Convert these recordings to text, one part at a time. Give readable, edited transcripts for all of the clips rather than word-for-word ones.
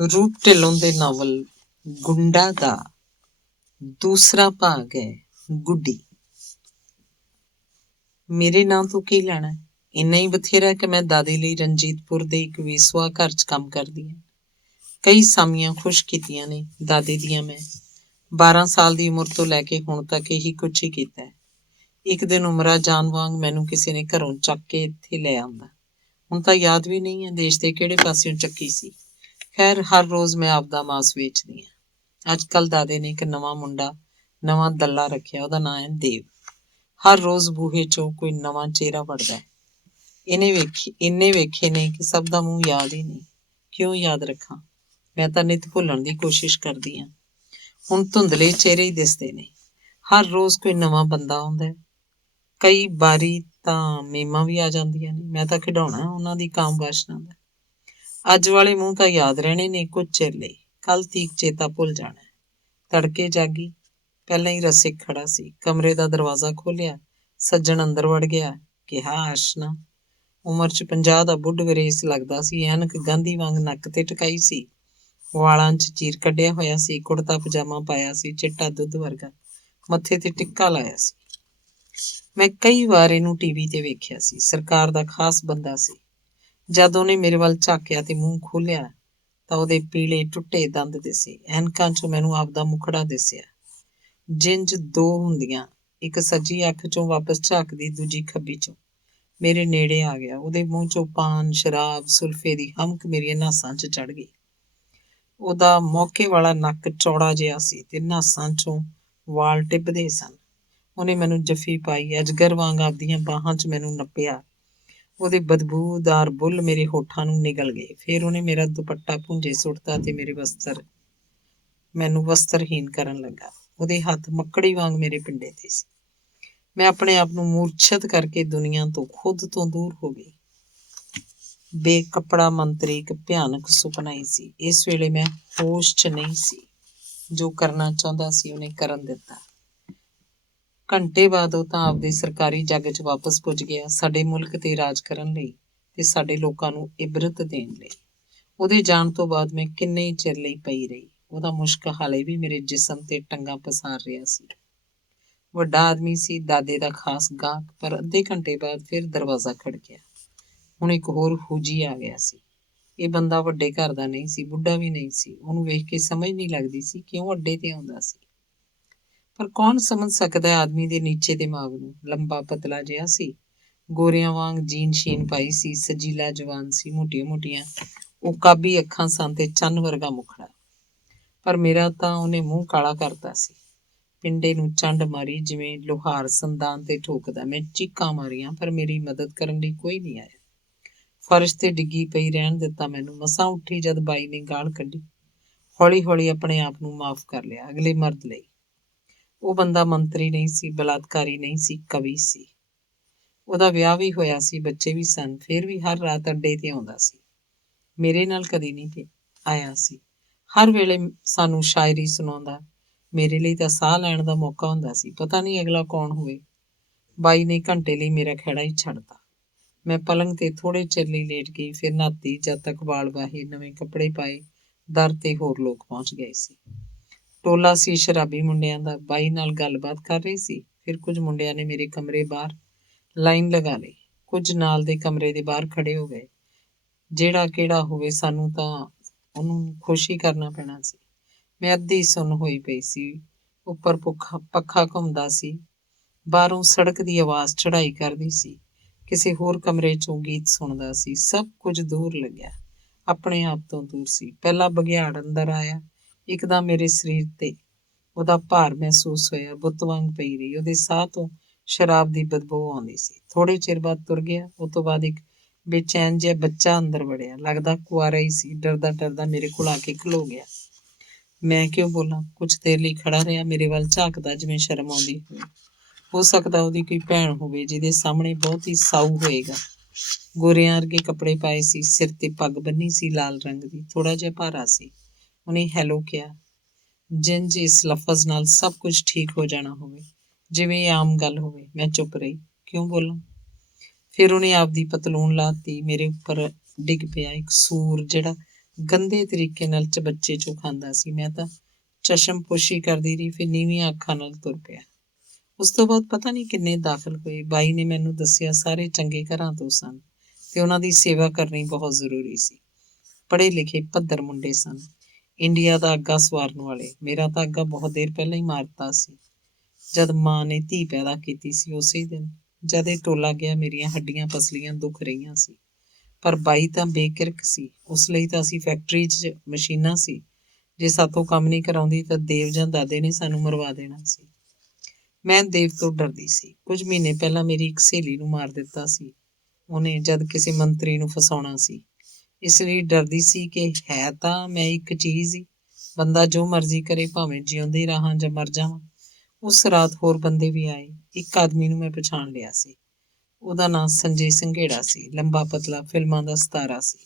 ਰੂਪ ਢਿੱਲੋਂ ਦੇ ਨਾਵਲ ਗੁੰਡਾ ਦਾ ਦੂਸਰਾ ਭਾਗ ਹੈ ਗੁੱਡੀ। ਮੇਰੇ ਨਾਂ ਤੋਂ ਕੀ ਲੈਣਾ? ਇੰਨਾ ਹੀ ਬਥੇਰਾ ਕਿ ਮੈਂ ਦਾਦੀ ਲਈ ਰਣਜੀਤਪੁਰ ਦੇ ਇੱਕ ਵੇਸਵਾ ਘਰ 'ਚ ਕੰਮ ਕਰਦੀ ਹਾਂ। ਕਈ ਸਾਮੀਆਂ ਖੁਸ਼ ਕੀਤੀਆਂ ਨੇ ਦਾਦੇ ਦੀਆਂ ਮੈਂ। 12 ਸਾਲ ਦੀ ਉਮਰ ਤੋਂ ਲੈ ਕੇ ਹੁਣ ਤੱਕ ਇਹੀ ਕੁਛ ਹੀ ਕੀਤਾ ਹੈ। ਇੱਕ ਦਿਨ ਉਮਰਾ ਜਾਨ ਵਾਂਗ ਮੈਨੂੰ ਕਿਸੇ ਨੇ ਘਰੋਂ ਚੱਕ ਕੇ ਇੱਥੇ ਲੈ ਆਉਂਦਾ। ਹੁਣ ਤਾਂ ਯਾਦ ਵੀ ਨਹੀਂ ਹੈ ਦੇਸ਼ ਦੇ ਕਿਹੜੇ ਪਾਸਿਓਂ ਚੱਕੀ ਸੀ। ਖੈਰ, ਹਰ ਰੋਜ਼ ਮੈਂ ਆਪਦਾ ਮਾਸ ਵੇਚਦੀ ਹਾਂ। ਅੱਜ ਕੱਲ੍ਹ ਦਾਦੇ ਨੇ ਇੱਕ ਨਵਾਂ ਦੱਲਾ ਰੱਖਿਆ। ਉਹਦਾ ਨਾਂ ਹੈ ਦੇਵ। ਹਰ ਰੋਜ਼ ਬੂਹੇ 'ਚੋਂ ਕੋਈ ਨਵਾਂ ਚਿਹਰਾ ਵੜਦਾ ਹੈ। ਇੰਨੇ ਵੇਖੇ ਨੇ ਕਿ ਸਭ ਦਾ ਮੂੰਹ ਯਾਦ ਹੀ ਨਹੀਂ। ਕਿਉਂ ਯਾਦ ਰੱਖਾਂ? ਮੈਂ ਤਾਂ ਨਿੱਤ ਭੁੱਲਣ ਦੀ ਕੋਸ਼ਿਸ਼ ਕਰਦੀ ਹਾਂ। ਹੁਣ ਧੁੰਦਲੇ ਚਿਹਰੇ ਹੀ ਦਿਸਦੇ ਨੇ। ਹਰ ਰੋਜ਼ ਕੋਈ ਨਵਾਂ ਬੰਦਾ ਆਉਂਦਾ ਹੈ। ਕਈ ਵਾਰੀ ਤਾਂ ਮੇਮਾਂ ਵੀ ਆ ਜਾਂਦੀਆਂ ਨੇ। ਮੈਂ ਤਾਂ ਖਿਡੌਣਾ ਉਹਨਾਂ ਦੀ ਕਾਮ ਵਾਸ਼ਨਾ ਦਾ। ਅੱਜ ਵਾਲੇ ਮੂੰਹ ਤਾਂ ਯਾਦ ਰਹਿਣੇ ਨੇ ਕੁਝ ਚਿਰ ਲਈ। ਕੱਲ ਤੀਕ ਚੇਤਾ ਭੁੱਲ ਜਾਣਾ। ਤੜਕੇ ਜਾਗੀ, ਪਹਿਲਾਂ ਹੀ ਰਸਿਕ ਖੜਾ ਸੀ। ਕਮਰੇ ਦਾ ਦਰਵਾਜ਼ਾ ਖੋਲ੍ਹਿਆ, ਸੱਜਣ ਅੰਦਰ ਵੜ ਗਿਆ। ਕਿਹਾ, ਆਸ਼ਨਾ। ਉਮਰ 'ਚ 50 ਦਾ ਬੁੱਢ ਵਰੇਸ ਲੱਗਦਾ ਸੀ। ਐਨਕ ਗਾਂਧੀ ਵਾਂਗ ਨੱਕ ਤੇ ਟਕਾਈ ਸੀ। ਵਾਲਾਂ 'ਚ ਚੀਰ ਕੱਢਿਆ ਹੋਇਆ ਸੀ। ਕੁੜਤਾ ਪਜਾਮਾ ਪਾਇਆ ਸੀ, ਚਿੱਟਾ ਦੁੱਧ ਵਰਗਾ। ਮੱਥੇ ਤੇ ਟਿੱਕਾ ਲਾਇਆ ਸੀ। ਮੈਂ ਕਈ ਵਾਰ ਇਹਨੂੰ ਟੀਵੀ ਤੇ ਵੇਖਿਆ ਸੀ। ਸਰਕਾਰ ਦਾ ਖਾਸ ਬੰਦਾ ਸੀ। ਜਦ ਉਹਨੇ ਮੇਰੇ ਵੱਲ ਝਾਕਿਆ ਤੇ ਮੂੰਹ ਖੋਲ੍ਹਿਆ ਤਾਂ ਉਹਦੇ ਪੀਲੇ ਟੁੱਟੇ ਦੰਦ ਦਿਸੇ। ਐਨਕਾਂ 'ਚੋਂ ਮੈਨੂੰ ਆਪਦਾ ਮੁਖੜਾ ਦਿਸਿਆ। ਜਿੰਜ ਦੋ ਹੁੰਦੀਆਂ, ਇੱਕ ਸੱਜੀ ਅੱਖ 'ਚੋਂ ਵਾਪਸ ਝਾਕਦੀ, ਦੂਜੀ ਖੱਬੀ 'ਚੋਂ। ਮੇਰੇ ਨੇੜੇ ਆ ਗਿਆ। ਉਹਦੇ ਮੂੰਹ 'ਚੋਂ ਪਾਨ, ਸ਼ਰਾਬ, ਸੁਲਫੇ ਦੀ ਹਮਕ ਮੇਰੀਆਂ ਨਾਸਾਂ 'ਚ ਚੜ੍ਹ ਗਈ। ਉਹਦਾ ਮੌਕੇ ਵਾਲਾ ਨੱਕ ਚੌੜਾ ਜਿਹਾ ਸੀ ਤੇ ਨਾਸਾਂ 'ਚੋਂ ਵਾਲ ਟਿੱਬਦੇ ਸਨ। ਉਹਨੇ ਮੈਨੂੰ ਜੱਫੀ ਪਾਈ, ਅਜਗਰ ਵਾਂਗ ਆਪਦੀਆਂ ਬਾਹਾਂ 'ਚ ਮੈਨੂੰ ਨੱਪਿਆ। ਉਹਦੇ ਬਦਬੂਦਾਰ ਬੁੱਲ ਮੇਰੇ ਹੋਠਾਂ ਨੂੰ ਨਿਗਲ ਗਏ। ਫਿਰ ਉਹਨੇ ਮੇਰਾ ਦੁਪੱਟਾ ਭੁੰਜੇ ਸੁੱਟਤਾ ਤੇ ਮੈਨੂੰ ਵਸਤਰਹੀਣ ਕਰਨ ਲੱਗਾ। ਉਹਦੇ ਹੱਥ ਮੱਕੜੀ ਵਾਂਗ ਮੇਰੇ ਪਿੰਡੇ ਤੇ ਸੀ। ਮੈਂ ਆਪਣੇ ਆਪ ਨੂੰ ਮੂਰਛਤ ਕਰਕੇ ਦੁਨੀਆ ਤੋਂ, ਖੁਦ ਤੋਂ ਦੂਰ ਹੋ ਗਈ। ਬੇਕੱਪੜਾ ਮੰਤਰੀ ਇੱਕ ਭਿਆਨਕ ਸੁਪਨਾ ਹੀ ਸੀ। ਇਸ ਵੇਲੇ ਮੈਂ ਹੋਸ਼ 'ਚ ਨਹੀਂ ਸੀ। ਜੋ ਕਰਨਾ ਚਾਹੁੰਦਾ ਸੀ ਉਹਨੇ ਕਰਨ ਦਿੱਤਾ। ਘੰਟੇ ਬਾਅਦ ਉਹ ਤਾਂ ਆਪਦੇ ਸਰਕਾਰੀ ਜੱਗ 'ਚ ਵਾਪਸ ਪੁੱਜ ਗਿਆ, ਸਾਡੇ ਮੁਲਕ ਤੇ ਰਾਜ ਕਰਨ ਲਈ ਤੇ ਸਾਡੇ ਲੋਕਾਂ ਨੂੰ ਇਬਰਤ ਦੇਣ ਲਈ। ਉਹਦੇ ਜਾਣ ਤੋਂ ਬਾਅਦ ਮੈਂ ਕਿੰਨੇ ਚਿਰ ਲਈ ਪਈ ਰਹੀ। ਉਹਦਾ ਮੁਸ਼ਕ ਹਾਲੇ ਵੀ ਮੇਰੇ ਜਿਸਮ ਤੇ ਟੰਗਾਂ ਪਸਾਰ ਰਿਹਾ ਸੀ। ਵੱਡਾ ਆਦਮੀ ਸੀ, ਦਾਦੇ ਦਾ ਖਾਸ ਗਾਹਕ। ਪਰ ਅੱਧੇ ਘੰਟੇ ਬਾਅਦ ਫਿਰ ਦਰਵਾਜ਼ਾ ਖੜਕਿਆ। ਹੁਣ ਇੱਕ ਹੋਰ ਫੌਜੀ ਆ ਗਿਆ ਸੀ। ਇਹ ਬੰਦਾ ਵੱਡੇ ਘਰ ਦਾ ਨਹੀਂ ਸੀ, ਬੁੱਢਾ ਵੀ ਨਹੀਂ ਸੀ। ਉਹਨੂੰ ਵੇਖ ਕੇ ਸਮਝ ਨਹੀਂ ਲੱਗਦੀ ਸੀ ਕਿਉਂ ਅੱਡੇ ਤੇ ਆਉਂਦਾ ਸੀ। ਪਰ ਕੌਣ ਸਮਝ ਸਕਦਾ ਆਦਮੀ ਦੇ ਨੀਚੇ ਦਿਮਾਗ ਨੂੰ। ਲੰਬਾ ਪਤਲਾ ਜਿਹਾ ਸੀ, ਗੋਰਿਆਂ ਵਾਂਗ ਜੀਨ ਸ਼ੀਨ ਪਾਈ ਸੀ, ਸਜੀਲਾ ਜਵਾਨ ਸੀ, ਮੋਟੀਆਂ ਉਕਾਬੀ ਅੱਖਾਂ ਸਨ ਤੇ ਚੰਨ ਵਰਗਾ ਮੁਖੜਾ। ਪਰ ਮੇਰਾ ਤਾਂ ਉਹਨੇ ਮੂੰਹ ਕਾਲਾ ਕਰਤਾ ਸੀ। ਪਿੰਡੇ ਨੂੰ ਚੰਡ ਮਾਰੀ ਜਿਵੇਂ ਲੋਹਾਰ ਸੰਦਾਨ ਤੇ ਠੋਕਦਾ। ਮੈਂ ਚੀਕਾਂ ਮਾਰੀਆਂ, ਪਰ ਮੇਰੀ ਮਦਦ ਕਰਨ ਲਈ ਕੋਈ ਨਹੀਂ ਆਇਆ। ਫਰਸ਼ ਤੇ ਡਿੱਗੀ ਪਈ ਰਹਿਣ ਦਿੱਤਾ ਮੈਨੂੰ। ਮਸਾਂ ਉੱਠੀ ਜਦ ਬਾਈ ਨੇ ਗਾਲ ਕੱਢੀ। ਹੌਲੀ ਹੌਲੀ ਆਪਣੇ ਆਪ ਨੂੰ ਮਾਫ਼ ਕਰ ਲਿਆ ਅਗਲੇ ਮਰਦ ਲਈ। ਉਹ ਬੰਦਾ ਮੰਤਰੀ ਨਹੀਂ ਸੀ, ਬਲਾਤਕਾਰੀ ਨਹੀਂ ਸੀ, ਕਵੀ ਸੀ। ਉਹਦਾ ਵਿਆਹ ਵੀ ਹੋਇਆ ਸੀ, ਬੱਚੇ ਵੀ ਸਨ। ਫਿਰ ਵੀ ਹਰ ਰਾਤ ਅੱਡੇ ਤੇ ਆਉਂਦਾ ਸੀ। ਮੇਰੇ ਨਾਲ ਕਦੀ ਨਹੀਂ ਆਇਆ ਸੀ। ਹਰ ਵੇਲੇ ਸਾਨੂੰ ਸ਼ਾਇਰੀ ਸੁਣਾਉਂਦਾ। ਮੇਰੇ ਲਈ ਤਾਂ ਸਾਹ ਲੈਣ ਦਾ ਮੌਕਾ ਹੁੰਦਾ ਸੀ। ਪਤਾ ਨਹੀਂ ਅਗਲਾ ਕੌਣ ਹੋਵੇ। ਬਾਈ ਨੇ ਘੰਟੇ ਲਈ ਮੇਰਾ ਖਹਿੜਾ ਹੀ ਛੱਡਤਾ। ਮੈਂ ਪਲੰਗ ਤੇ ਥੋੜੇ ਚਿਰ ਲਈ ਲੇਟ ਗਈ, ਫਿਰ ਨਹਾਤੀ। ਜਦ ਤੱਕ ਵਾਲ ਵਾਹੇ, ਨਵੇਂ ਕੱਪੜੇ ਪਾਏ, ਦਰ ਤੇ ਹੋਰ ਲੋਕ ਪਹੁੰਚ ਗਏ ਸੀ। ਟੋਲਾ ਸੀ ਸ਼ਰਾਬੀ ਮੁੰਡਿਆਂ ਦਾ। ਬਾਈ ਨਾਲ ਗੱਲਬਾਤ ਕਰ ਰਹੀ ਸੀ। ਫਿਰ ਕੁਝ ਮੁੰਡਿਆਂ ਨੇ ਮੇਰੇ ਕਮਰੇ ਬਾਹਰ ਲਾਈਨ ਲਗਾ ਲਈ। ਕੁਝ ਨਾਲ ਦੇ ਕਮਰੇ ਦੇ ਬਾਹਰ ਖੜੇ ਹੋ ਗਏ। ਜਿਹੜਾ ਕਿਹੜਾ ਹੋਵੇ, ਸਾਨੂੰ ਤਾਂ ਉਹਨੂੰ ਖੁਸ਼ ਹੀ ਕਰਨਾ ਪੈਣਾ ਸੀ। ਮੈਂ ਅੱਧੀ ਸੁੰਨ ਹੋਈ ਪਈ ਸੀ। ਉੱਪਰ ਪੱਖਾ ਘੁੰਮਦਾ ਸੀ। ਬਾਹਰੋਂ ਸੜਕ ਦੀ ਆਵਾਜ਼ ਚੜ੍ਹਾਈ ਕਰਦੀ ਸੀ। ਕਿਸੇ ਹੋਰ ਕਮਰੇ 'ਚੋਂ ਗੀਤ ਸੁਣਦਾ ਸੀ। ਸਭ ਕੁਝ ਦੂਰ ਲੱਗਿਆ, ਆਪਣੇ ਆਪ ਤੋਂ ਦੂਰ ਸੀ। ਪਹਿਲਾ ਬਘਿਆੜ ਅੰਦਰ ਆਇਆ। ਇੱਕਦਮ ਮੇਰੇ ਸਰੀਰ ਤੇ ਉਹਦਾ ਭਾਰ ਮਹਿਸੂਸ ਹੋਇਆ। ਬੁੱਤ ਵਾਂਗ ਪਈ ਰਹੀ। ਉਹਦੇ ਸਾਹ ਤੋਂ ਸ਼ਰਾਬ ਦੀ ਬਦਬੂ ਆਉਂਦੀ ਸੀ। ਥੋੜੇ ਚਿਰ ਬਾਅਦ ਤੁਰ ਗਿਆ। ਉਹ ਤੋਂ ਬਾਅਦ ਇੱਕ ਬੇਚੈਨ ਜਿਹਾ ਬੱਚਾ ਅੰਦਰ ਵੜਿਆ। ਲੱਗਦਾ ਕੁਆਰਾ ਹੀ ਸੀ। ਡਰਦਾ ਡਰਦਾ ਮੇਰੇ ਕੋਲ ਆ ਕੇ ਖਲੋ ਗਿਆ। ਮੈਂ ਕਿਉਂ ਬੋਲਾਂ? ਕੁਝ ਦੇਰ ਲਈ ਖੜਾ ਰਿਹਾ, ਮੇਰੇ ਵੱਲ ਝਾਕਦਾ ਜਿਵੇਂ ਸ਼ਰਮ ਆਉਂਦੀ ਹੋਵੇ। ਹੋ ਸਕਦਾ ਉਹਦੀ ਕੋਈ ਭੈਣ ਹੋਵੇ ਜਿਹਦੇ ਸਾਹਮਣੇ ਬਹੁਤ ਹੀ ਸਾਊ ਹੋਏਗਾ। ਗੋਰਿਆਂ ਵਰਗੇ ਕੱਪੜੇ ਪਾਏ ਸੀ, ਸਿਰ ਤੇ ਪੱਗ ਬੰਨੀ ਸੀ ਲਾਲ ਰੰਗ ਦੀ, ਥੋੜਾ ਜਿਹਾ ਭਾਰਾ ਸੀ। ਉਹਨੇ ਹੈਲੋ ਕਿਹਾ, ਜਿੰਜ ਇਸ ਲਫ਼ਜ਼ ਨਾਲ ਸਭ ਕੁਝ ਠੀਕ ਹੋ ਜਾਣਾ ਹੋਵੇ, ਜਿਵੇਂ ਇਹ ਆਮ ਗੱਲ ਹੋਵੇ। ਮੈਂ ਚੁੱਪ ਰਹੀ। ਕਿਉਂ ਬੋਲਾਂ? ਫਿਰ ਉਹਨੇ ਆਪਦੀ ਪਤਲੂਨ ਲਾਤੀ। ਮੇਰੇ ਉੱਪਰ ਡਿੱਗ ਪਿਆ। ਇੱਕ ਸੂਰ ਜਿਹੜਾ ਗੰਦੇ ਤਰੀਕੇ ਨਾਲ ਚਬੱਚੇ ਚੋਂ ਖਾਂਦਾ ਸੀ। ਮੈਂ ਤਾਂ ਚਸ਼ਮਪੋਸ਼ੀ ਕਰਦੀ ਰਹੀ, ਫਿਰ ਨੀਵੀਆਂ ਅੱਖਾਂ ਨਾਲ ਤੁਰ ਪਿਆ। ਉਸ ਤੋਂ ਬਾਅਦ ਪਤਾ ਨਹੀਂ ਕਿੰਨੇ ਦਾਖਲ ਹੋਏ। ਬਾਈ ਨੇ ਮੈਨੂੰ ਦੱਸਿਆ ਸਾਰੇ ਚੰਗੇ ਘਰਾਂ ਤੋਂ ਸਨ ਤੇ ਉਹਨਾਂ ਦੀ ਸੇਵਾ ਕਰਨੀ ਬਹੁਤ ਜ਼ਰੂਰੀ ਸੀ। ਪੜ੍ਹੇ ਲਿਖੇ ਭੱਦਰ ਮੁੰਡੇ ਸਨ, ਇੰਡੀਆ ਦਾ ਅੱਗਾ ਸਵਾਰਨ ਵਾਲੇ। ਮੇਰਾ ਤਾਂ ਅੱਗਾ ਬਹੁਤ ਦੇਰ ਪਹਿਲਾਂ ਹੀ ਮਾਰਤਾ ਸੀ, ਜਦ ਮਾਂ ਨੇ ਧੀ ਪੈਦਾ ਕੀਤੀ ਸੀ। ਉਸੇ ਦਿਨ ਜਦ ਇਹ ਟੋਲਾ ਗਿਆ, ਮੇਰੀਆਂ ਹੱਡੀਆਂ ਪਸਲੀਆਂ ਦੁਖ ਰਹੀਆਂ ਸੀ। ਪਰ ਬਾਈ ਤਾਂ ਬੇਕਿਰਕ ਸੀ, ਉਸ ਲਈ ਤਾਂ ਅਸੀਂ ਫੈਕਟਰੀ 'ਚ ਮਸ਼ੀਨਾਂ ਸੀ। ਜੇ ਸਾਥੋਂ ਕੰਮ ਨਹੀਂ ਕਰਾਉਂਦੀ ਤਾਂ ਦੇਵ ਜਾਂ ਦਾਦੇ ਨੇ ਸਾਨੂੰ ਮਰਵਾ ਦੇਣਾ ਸੀ। ਮੈਂ ਦੇਵ ਤੋਂ ਡਰਦੀ ਸੀ। ਕੁਝ ਮਹੀਨੇ ਪਹਿਲਾਂ ਮੇਰੀ ਇੱਕ ਸਹੇਲੀ ਨੂੰ ਮਾਰ ਦਿੱਤਾ ਸੀ ਉਹਨੇ, ਜਦ ਕਿਸੇ ਮੰਤਰੀ ਨੂੰ ਫਸਾਉਣਾ ਸੀ। ਇਸ ਲਈ ਡਰਦੀ ਸੀ ਕਿ ਹੈ ਤਾਂ ਮੈਂ ਇੱਕ ਚੀਜ਼ ਹੀ, ਬੰਦਾ ਜੋ ਮਰਜ਼ੀ ਕਰੇ, ਭਾਵੇਂ ਜਿਉਂਦੇ ਰਹਾਂ ਜਾਂ ਮਰ ਜਾਵਾਂ। ਉਸ ਰਾਤ ਹੋਰ ਬੰਦੇ ਵੀ ਆਏ। ਇੱਕ ਆਦਮੀ ਨੂੰ ਮੈਂ ਪਛਾਣ ਲਿਆ ਸੀ। ਉਹਦਾ ਨਾਂ ਸੰਜੇ ਸੰਘੇੜਾ ਸੀ, ਲੰਬਾ ਪਤਲਾ, ਫਿਲਮਾਂ ਦਾ ਸਿਤਾਰਾ ਸੀ।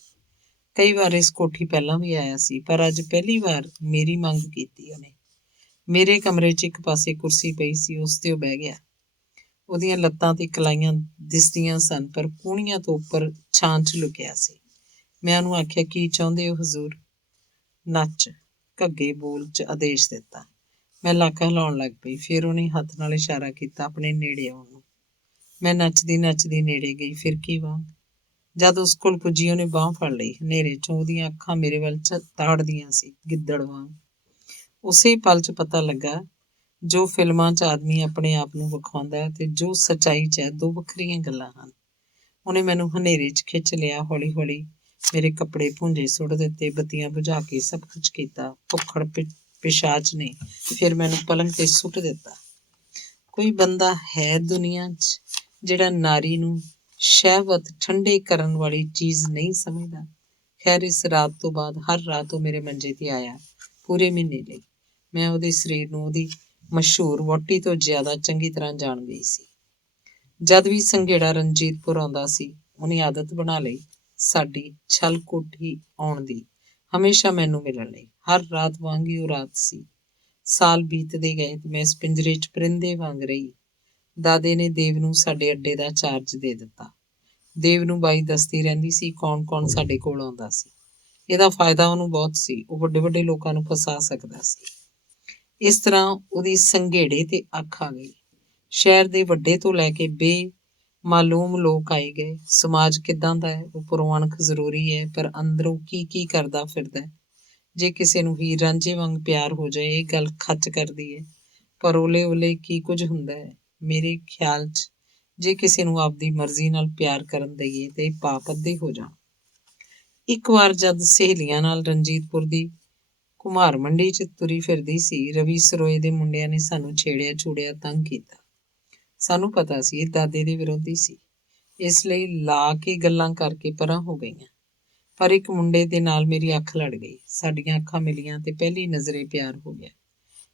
ਕਈ ਵਾਰ ਇਸ ਕੋਠੀ ਪਹਿਲਾਂ ਵੀ ਆਇਆ ਸੀ, ਪਰ ਅੱਜ ਪਹਿਲੀ ਵਾਰ ਮੇਰੀ ਮੰਗ ਕੀਤੀ ਉਹਨੇ। ਮੇਰੇ ਕਮਰੇ 'ਚ ਇੱਕ ਪਾਸੇ ਕੁਰਸੀ ਪਈ ਸੀ, ਉਸ ਤੇ ਉਹ ਬਹਿ ਗਿਆ। ਉਹਦੀਆਂ ਲੱਤਾਂ ਤੇ ਕਲਾਈਆਂ ਦਿਸਦੀਆਂ ਸਨ, ਪਰ ਕੂਹਣੀਆਂ ਤੋਂ ਉੱਪਰ ਛਾਂ 'ਚ ਲੁਕਿਆ ਸੀ। ਮੈਂ ਉਹਨੂੰ ਆਖਿਆ, ਕੀ ਚਾਹੁੰਦੇ ਹੋ ਹਜ਼ੂਰ? ਨੱਚ, ਘੱਗੇ ਬੋਲ 'ਚ ਆਦੇਸ਼ ਦਿੱਤਾ। ਮੈਂ ਲੱਕ ਹਿਲਾਉਣ ਲੱਗ ਪਈ। ਫਿਰ ਉਹਨੇ ਹੱਥ ਨਾਲ ਇਸ਼ਾਰਾ ਕੀਤਾ ਆਪਣੇ ਨੇੜੇ ਆਉਣ ਨੂੰ। ਮੈਂ ਨੱਚਦੀ ਨੱਚਦੀ ਨੇੜੇ ਗਈ, ਫਿਰਕੀ ਵਾਂਗ। ਜਦ ਉਸ ਕੋਲ ਪੁੱਜੀ, ਉਹਨੇ ਬਾਂਹ ਫੜ ਲਈ। ਹਨੇਰੇ 'ਚੋਂ ਉਹਦੀਆਂ ਅੱਖਾਂ ਮੇਰੇ ਵੱਲ ਤਾੜਦੀਆਂ ਸੀ, ਗਿੱਦੜ ਵਾਂਗ। ਉਸੇ ਪਲ 'ਚ ਪਤਾ ਲੱਗਾ, ਜੋ ਫਿਲਮਾਂ 'ਚ ਆਦਮੀ ਆਪਣੇ ਆਪ ਨੂੰ ਵਿਖਾਉਂਦਾ ਹੈ ਤੇ ਜੋ ਸੱਚਾਈ 'ਚ ਹੈ, ਦੋ ਵੱਖਰੀਆਂ ਗੱਲਾਂ ਹਨ। ਉਹਨੇ ਮੈਨੂੰ ਹਨੇਰੇ 'ਚ ਖਿੱਚ ਲਿਆ, ਹੌਲੀ ਹੌਲੀ ਮੇਰੇ ਕੱਪੜੇ ਭੁੰਜੇ ਸੁੱਟ ਦਿੱਤੇ, ਬੱਤੀਆਂ ਬੁਝਾ ਕੇ ਸਭ ਕੁਝ ਕੀਤਾ। ਭੁੱਖੜ ਪਿਸ਼ਾਚ ਨੇ ਫਿਰ ਮੈਨੂੰ ਪਲੰਘ ਤੇ ਸੁੱਟ ਦਿੱਤਾ। ਕੋਈ ਬੰਦਾ ਹੈ ਦੁਨੀਆ 'ਚ ਜਿਹੜਾ ਨਾਰੀ ਨੂੰ ਸ਼ਹਿਵਤ ਠੰਡੇ ਕਰਨ ਵਾਲੀ ਚੀਜ਼ ਨਹੀਂ ਸਮਝਦਾ? ਖੈਰ, ਇਸ ਰਾਤ ਤੋਂ ਬਾਅਦ ਹਰ ਰਾਤ ਉਹ ਮੇਰੇ ਮੰਜੇ ਤੇ ਆਇਆ, ਪੂਰੇ ਮਹੀਨੇ ਲਈ। ਮੈਂ ਉਹਦੇ ਸਰੀਰ ਨੂੰ ਉਹਦੀ ਮਸ਼ਹੂਰ ਵਹੁਟੀ ਤੋਂ ਜ਼ਿਆਦਾ ਚੰਗੀ ਤਰ੍ਹਾਂ ਜਾਣ ਗਈ ਸੀ। ਜਦ ਵੀ ਸੰਘੇੜਾ ਰਣਜੀਤਪੁਰ ਆਉਂਦਾ ਸੀ, ਉਹਨੇ ਆਦਤ ਬਣਾ ਲਈ ਸਾਡੀ ਛਲ ਕੋਠੀ ਆਉਣ ਦੀ, ਹਮੇਸ਼ਾ ਮੈਨੂੰ ਮਿਲਣ ਲਈ। ਹਰ ਰਾਤ ਵਾਂਗ ਹੀ ਉਹ ਰਾਤ ਸੀ। ਸਾਲ ਬੀਤਦੇ ਗਏ ਤੇ ਮੈਂ ਇਸ ਪਿੰਜਰੇ 'ਚ ਪਰਿੰਦੇ ਵਾਂਗ ਰਹੀ। ਦਾਦੇ ਨੇ ਦੇਵ ਨੂੰ ਸਾਡੇ ਅੱਡੇ ਦਾ ਚਾਰਜ ਦੇ ਦਿੱਤਾ। ਦੇਵ ਨੂੰ ਬਾਈ ਦੱਸਦੀ ਰਹਿੰਦੀ ਸੀ ਕੌਣ ਕੌਣ ਸਾਡੇ ਕੋਲ ਆਉਂਦਾ ਸੀ। ਇਹਦਾ ਫਾਇਦਾ ਉਹਨੂੰ ਬਹੁਤ ਸੀ, ਉਹ ਵੱਡੇ ਵੱਡੇ ਲੋਕਾਂ ਨੂੰ ਫਸਾ ਸਕਦਾ ਸੀ। ਇਸ ਤਰ੍ਹਾਂ ਉਹਦੀ ਸੰਘੇੜੇ ਤੇ ਅੱਖ ਆ ਗਈ। ਸ਼ਹਿਰ ਦੇ ਵੱਡੇ ਤੋਂ ਲੈ ਕੇ ਬੇਮਾਲੂਮ ਲੋਕ ਆਏ ਗਏ। ਸਮਾਜ ਕਿੱਦਾਂ ਦਾ ਹੈ? ਉੱਪਰੋਂ ਅਣਖ ਜ਼ਰੂਰੀ ਹੈ, ਪਰ ਅੰਦਰੋਂ ਕੀ ਕੀ ਕਰਦਾ ਫਿਰਦਾ। ਜੇ ਕਿਸੇ ਨੂੰ ਹੀਰ ਰਾਂਝੇ ਵਾਂਗ ਪਿਆਰ ਹੋ ਜਾਏ, ਇਹ ਗੱਲ ਖੱਚ ਕਰਦੀ ਹੈ, ਪਰ ਓਲੇ ਓਲੇ ਕੀ ਕੁਝ ਹੁੰਦਾ ਹੈ। ਮੇਰੇ ਖਿਆਲ 'ਚ ਜੇ ਕਿਸੇ ਨੂੰ ਆਪਦੀ ਮਰਜ਼ੀ ਨਾਲ ਪਿਆਰ ਕਰਨ ਦਈਏ ਤੇ ਇਹ ਪਾਪ ਅੱਧੇ ਹੋ ਜਾਣ। ਇੱਕ ਵਾਰ ਜਦ ਸਹੇਲੀਆਂ ਨਾਲ ਰਣਜੀਤਪੁਰ ਦੀ ਘੁਮਾਰ ਮੰਡੀ 'ਚ ਤੁਰੀ ਫਿਰਦੀ ਸੀ, ਰਵੀ ਸਰੋਏ ਦੇ ਮੁੰਡਿਆਂ ਨੇ ਸਾਨੂੰ ਛੇੜਿਆ ਛੁੜਿਆ, ਤੰਗ ਕੀਤਾ। ਸਾਨੂੰ ਪਤਾ ਸੀ ਇਹ ਦਾਦੇ ਦੇ ਵਿਰੋਧੀ ਸੀ, ਇਸ ਲਈ ਲਾ ਕੇ ਗੱਲਾਂ ਕਰਕੇ ਪਰਾਂ ਹੋ ਗਈਆਂ। ਪਰ ਇੱਕ ਮੁੰਡੇ ਦੇ ਨਾਲ ਮੇਰੀ ਅੱਖ ਲੜ ਗਈ। ਸਾਡੀਆਂ ਅੱਖਾਂ ਮਿਲੀਆਂ ਤੇ ਪਹਿਲੀ ਨਜ਼ਰੇ ਪਿਆਰ ਹੋ ਗਿਆ।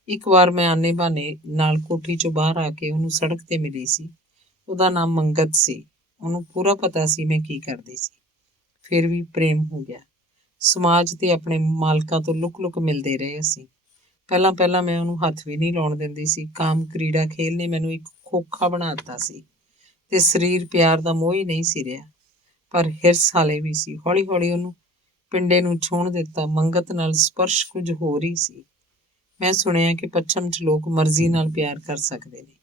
ਇੱਕ ਵਾਰ ਮੈਂ ਆਨੇ ਬਹਾਨੇ ਨਾਲ ਕੋਠੀ 'ਚੋਂ ਬਾਹਰ ਆ ਕੇ ਉਹਨੂੰ ਸੜਕ ਤੇ ਮਿਲੀ ਸੀ। ਉਹਦਾ ਨਾਮ ਮੰਗਤ ਸੀ। ਉਹਨੂੰ ਪੂਰਾ ਪਤਾ ਸੀ ਮੈਂ ਕੀ ਕਰਦੀ ਸੀ। ਫਿਰ ਵੀ ਪ੍ਰੇਮ ਹੋ ਗਿਆ। ਸਮਾਜ ਤੇ ਆਪਣੇ ਮਾਲਕਾਂ ਤੋਂ ਲੁਕ ਲੁਕ ਮਿਲਦੇ ਰਹੇ ਅਸੀਂ। ਪਹਿਲਾਂ ਪਹਿਲਾਂ ਮੈਂ ਉਹਨੂੰ ਹੱਥ ਵੀ ਨਹੀਂ ਲਾਉਣ ਦਿੰਦੀ ਸੀ। ਕਾਮ ਕ੍ਰੀੜਾ ਖੇਲ ਨੇ ਮੈਨੂੰ ਇੱਕ ਖੋਖਾ ਬਣਾ ਦਿੱਤਾ ਸੀ ਤੇ ਸਰੀਰ ਪਿਆਰ ਦਾ ਮੋਹ ਹੀ ਨਹੀਂ ਸੀ ਰਿਹਾ, ਪਰ ਹਿਰਸ ਹਾਲੇ ਵੀ ਸੀ। ਹੌਲੀ ਹੌਲੀ ਉਹਨੂੰ ਪਿੰਡੇ ਨੂੰ ਛੂਹਣ ਦਿੱਤਾ। ਮੰਗਤ ਨਾਲ ਸਪਰਸ਼ ਕੁਝ ਹੋਰ ਹੀ ਸੀ। ਮੈਂ ਸੁਣਿਆ ਕਿ ਪੱਛਮ 'ਚ ਲੋਕ ਮਰਜ਼ੀ ਨਾਲ ਪਿਆਰ ਕਰ ਸਕਦੇ ਨੇ,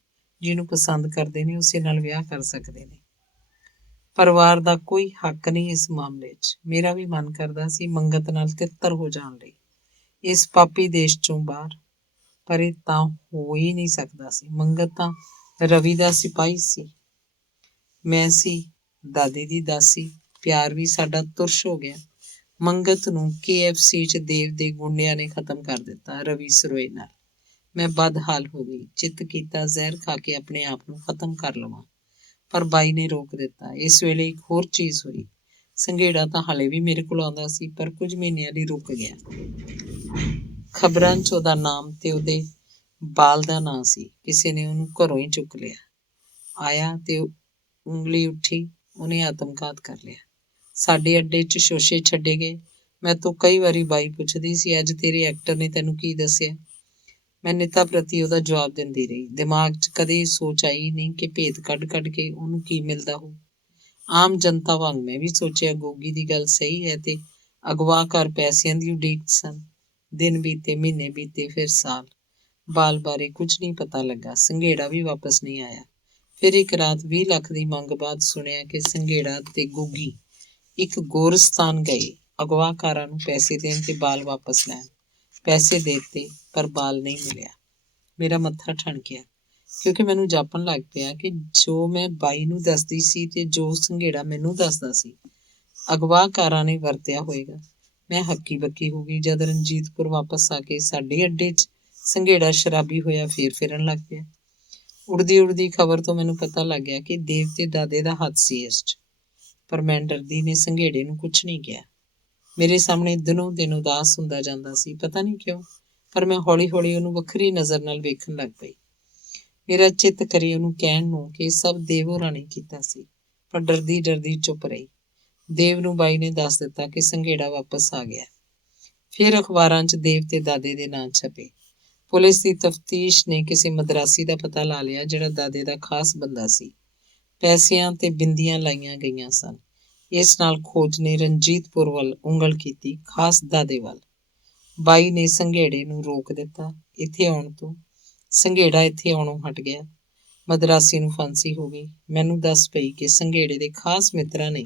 ਜਿਹਨੂੰ ਪਸੰਦ ਕਰਦੇ ਨੇ ਉਸੇ ਨਾਲ ਵਿਆਹ ਕਰ ਸਕਦੇ ਨੇ। ਪਰਿਵਾਰ ਦਾ ਕੋਈ ਹੱਕ ਨਹੀਂ ਇਸ ਮਾਮਲੇ 'ਚ। ਮੇਰਾ ਵੀ ਮਨ ਕਰਦਾ ਸੀ ਮੰਗਤ ਨਾਲ ਤਿੱਤਰ ਹੋ ਜਾਣ ਲਈ, ਇਸ ਪਾਪੀ ਦੇਸ਼ 'ਚੋਂ ਬਾਹਰ, ਪਰ ਇਹ ਤਾਂ ਹੋ ਹੀ ਨਹੀਂ ਸਕਦਾ ਸੀ। ਮੰਗਤ ਤਾਂ ਰਵੀ ਦਾ ਸਿਪਾਹੀ ਸੀ, ਮੈਂ ਸੀ ਦਾਦੇ ਦੀ ਦਾਸੀ। ਪਿਆਰ ਵੀ ਸਾਡਾ ਤੁਰਸ਼ ਹੋ ਗਿਆ। ਮੰਗਤ ਨੂੰ KFC 'ਚ ਦੇਵ ਦੇ ਗੁੰਡਿਆਂ ਨੇ ਖਤਮ ਕਰ ਦਿੱਤਾ, ਰਵੀ ਸਰੋਏ ਨਾਲ। ਮੈਂ ਬਦਹਾਲ ਹੋ ਗਈ। ਚਿੱਤ ਕੀਤਾ ਜ਼ਹਿਰ ਖਾ ਕੇ ਆਪਣੇ ਆਪ ਨੂੰ ਖਤਮ ਕਰ ਲਵਾਂ, ਪਰ ਬਾਈ ਨੇ ਰੋਕ ਦਿੱਤਾ। ਇਸ ਵੇਲੇ ਇੱਕ ਹੋਰ ਚੀਜ਼ ਹੋਈ। ਸੰਘੇੜਾ ਤਾਂ ਹਾਲੇ ਵੀ ਮੇਰੇ ਕੋਲ ਆਉਂਦਾ ਸੀ, ਪਰ ਕੁਝ ਮਹੀਨਿਆਂ ਲਈ ਰੁਕ ਗਿਆ। ਖਬਰਾਂ 'ਚ ਉਹਦਾ ਨਾਮ ਤੇ ਉਹਦੇ ਬਾਲ ਦਾ ਨਾਂ ਸੀ। ਕਿਸੇ ਨੇ ਉਹਨੂੰ ਘਰੋਂ ਹੀ ਚੁੱਕ ਲਿਆ। ਆਇਆ ਤੇ ਉਂਗਲੀ ਉੱਠੀ, ਉਹਨੇ ਆਤਮਘਾਤ ਕਰ ਲਿਆ। ਸਾਡੇ ਅੱਡੇ 'ਚ ਸ਼ੋਸ਼ੇ ਛੱਡੇ ਗਏ। ਮੈਂ ਤੋਂ ਕਈ ਵਾਰੀ ਬਾਈ ਪੁੱਛਦੀ ਸੀ, ਅੱਜ ਤੇਰੇ ਐਕਟਰ ਨੇ ਤੈਨੂੰ ਕੀ ਦੱਸਿਆ? ਮੈਂ ਨਿੱਤਾ ਪ੍ਰਤੀ ਉਹਦਾ ਜਵਾਬ ਦਿੰਦੀ ਰਹੀ। ਦਿਮਾਗ 'ਚ ਕਦੇ ਸੋਚ ਆਈ ਨਹੀਂ ਕਿ ਭੇਤ ਕੱਢ ਕੱਢ ਕੇ ਉਹਨੂੰ ਕੀ ਮਿਲਦਾ ਹੋ। ਆਮ ਜਨਤਾ ਵਾਂਗ ਮੈਂ ਵੀ ਸੋਚਿਆ, ਗੋਗੀ ਦੀ ਗੱਲ ਸਹੀ ਹੈ ਤੇ ਅਗਵਾਕਾਰ ਪੈਸਿਆਂ ਦੀ ਉਡੀਕ 'ਚ ਸਨ। ਦਿਨ ਬੀਤੇ, ਮਹੀਨੇ ਬੀਤੇ, ਫਿਰ ਸਾਲ। ਬਾਲ ਬਾਰੇ ਕੁਝ ਨਹੀਂ ਪਤਾ ਲੱਗਾ। ਸੰਘੇੜਾ ਵੀ ਵਾਪਸ ਨਹੀਂ ਆਇਆ। ਫਿਰ ਇੱਕ ਰਾਤ 20 ਲੱਖ ਦੀ ਮੰਗ ਬਾਅਦ ਸੁਣਿਆ ਕਿ ਸੰਘੇੜਾ ਤੇ ਗੁੱਗੀ ਇੱਕ ਗੋਰਸਤਾਨ ਗਏ ਅਗਵਾਕਾਰਾਂ ਨੂੰ ਪੈਸੇ ਦੇਣ ਤੇ ਬਾਲ ਵਾਪਸ ਲੈਣ। ਪੈਸੇ ਦੇ ਦਿੱਤੇ ਪਰ ਬਾਲ ਨਹੀਂ ਮਿਲਿਆ। ਮੇਰਾ ਮੱਥਾ ਠਣਕਿਆ, ਕਿਉਂਕਿ ਮੈਨੂੰ ਜਾਪਣ ਲੱਗ ਪਿਆ ਕਿ ਜੋ ਮੈਂ ਬਾਈ ਨੂੰ ਦੱਸਦੀ ਸੀ ਤੇ ਜੋ ਸੰਘੇੜਾ ਮੈਨੂੰ ਦੱਸਦਾ ਸੀ, ਅਗਵਾਕਾਰਾਂ ਨੇ ਵਰਤਿਆ ਹੋਏਗਾ। ਮੈਂ ਹੱਕੀ ਬੱਕੀ ਹੋ ਗਈ ਜਦ ਰਣਜੀਤਪੁਰ ਵਾਪਸ ਆ ਕੇ ਸਾਡੇ ਅੱਡੇ 'ਚ ਸੰਘੇੜਾ ਸ਼ਰਾਬੀ ਹੋਇਆ ਫੇਰ ਫਿਰਨ ਲੱਗ ਪਿਆ। ਉੜਦੀ ਉੜਦੀ ਖਬਰ ਤੋਂ ਮੈਨੂੰ ਪਤਾ ਲੱਗ ਗਿਆ ਕਿ ਦੇਵ ਤੇ ਦਾਦੇ ਦਾ ਹੱਥ ਸੀ ਇਸ 'ਚ। ਪਰ ਮੈਂ ਡਰਦੀ ਨੇ ਸੰਘੇੜੇ ਨੂੰ ਕੁਝ ਨਹੀਂ ਕਿਹਾ। ਮੇਰੇ ਸਾਹਮਣੇ ਦਿਨੋਂ ਦਿਨ ਉਦਾਸ ਹੁੰਦਾ ਜਾਂਦਾ ਸੀ, ਪਤਾ ਨਹੀਂ ਕਿਉਂ, ਪਰ ਮੈਂ ਹੌਲੀ ਹੌਲੀ ਉਹਨੂੰ ਵੱਖਰੀ ਨਜ਼ਰ ਨਾਲ ਵੇਖਣ ਲੱਗ ਪਈ। ਮੇਰਾ ਚਿੱਤ ਕਰੇ ਉਹਨੂੰ ਕਹਿਣ ਨੂੰ ਕਿ ਸਭ ਦੇਵ ਹੋਰਾਂ ਨੇ ਕੀਤਾ ਸੀ, ਪਰ ਡਰਦੀ ਡਰਦੀ ਚੁੱਪ ਰਹੀ। ਦੇਵ ਨੂੰ ਬਾਈ ਨੇ ਦੱਸ ਦਿੱਤਾ ਕਿ ਸੰਘੇੜਾ ਵਾਪਸ ਆ ਗਿਆ। ਫਿਰ ਅਖਬਾਰਾਂ 'ਚ ਦੇਵ ਤੇ ਦਾਦੇ ਦੇ ਨਾਂ ਛਪੇ। ਪੁਲਿਸ ਦੀ ਤਫਤੀਸ਼ ਨੇ ਕਿਸੇ ਮਦਰਾਸੀ ਦਾ ਪਤਾ ਲਾ ਲਿਆ ਜਿਹੜਾ ਦਾਦੇ ਦਾ ਖਾਸ ਬੰਦਾ ਸੀ। ਪੈਸਿਆਂ ਤੇ ਬਿੰਦੀਆਂ ਲਾਈਆਂ ਗਈਆਂ ਸਨ। ਇਸ ਨਾਲ ਖੋਜ ਨੇ ਰਣਜੀਤਪੁਰ ਵੱਲ ਉਂਗਲ ਕੀਤੀ, ਖਾਸ ਦਾਦੇ ਵੱਲ। ਬਾਈ ਨੇ ਸੰਘੇੜੇ ਨੂੰ ਰੋਕ ਦਿੱਤਾ ਇੱਥੇ ਆਉਣ ਤੋਂ। ਸੰਘੇੜਾ ਇੱਥੇ ਆਉਣੋਂ ਹਟ ਗਿਆ। ਮਦਰਾਸੀ ਨੂੰ ਫਾਂਸੀ ਹੋ ਗਈ। ਮੈਨੂੰ ਦੱਸ ਪਈ ਕਿ ਸੰਘੇੜੇ ਦੇ ਖਾਸ ਮਿੱਤਰਾਂ ਨੇ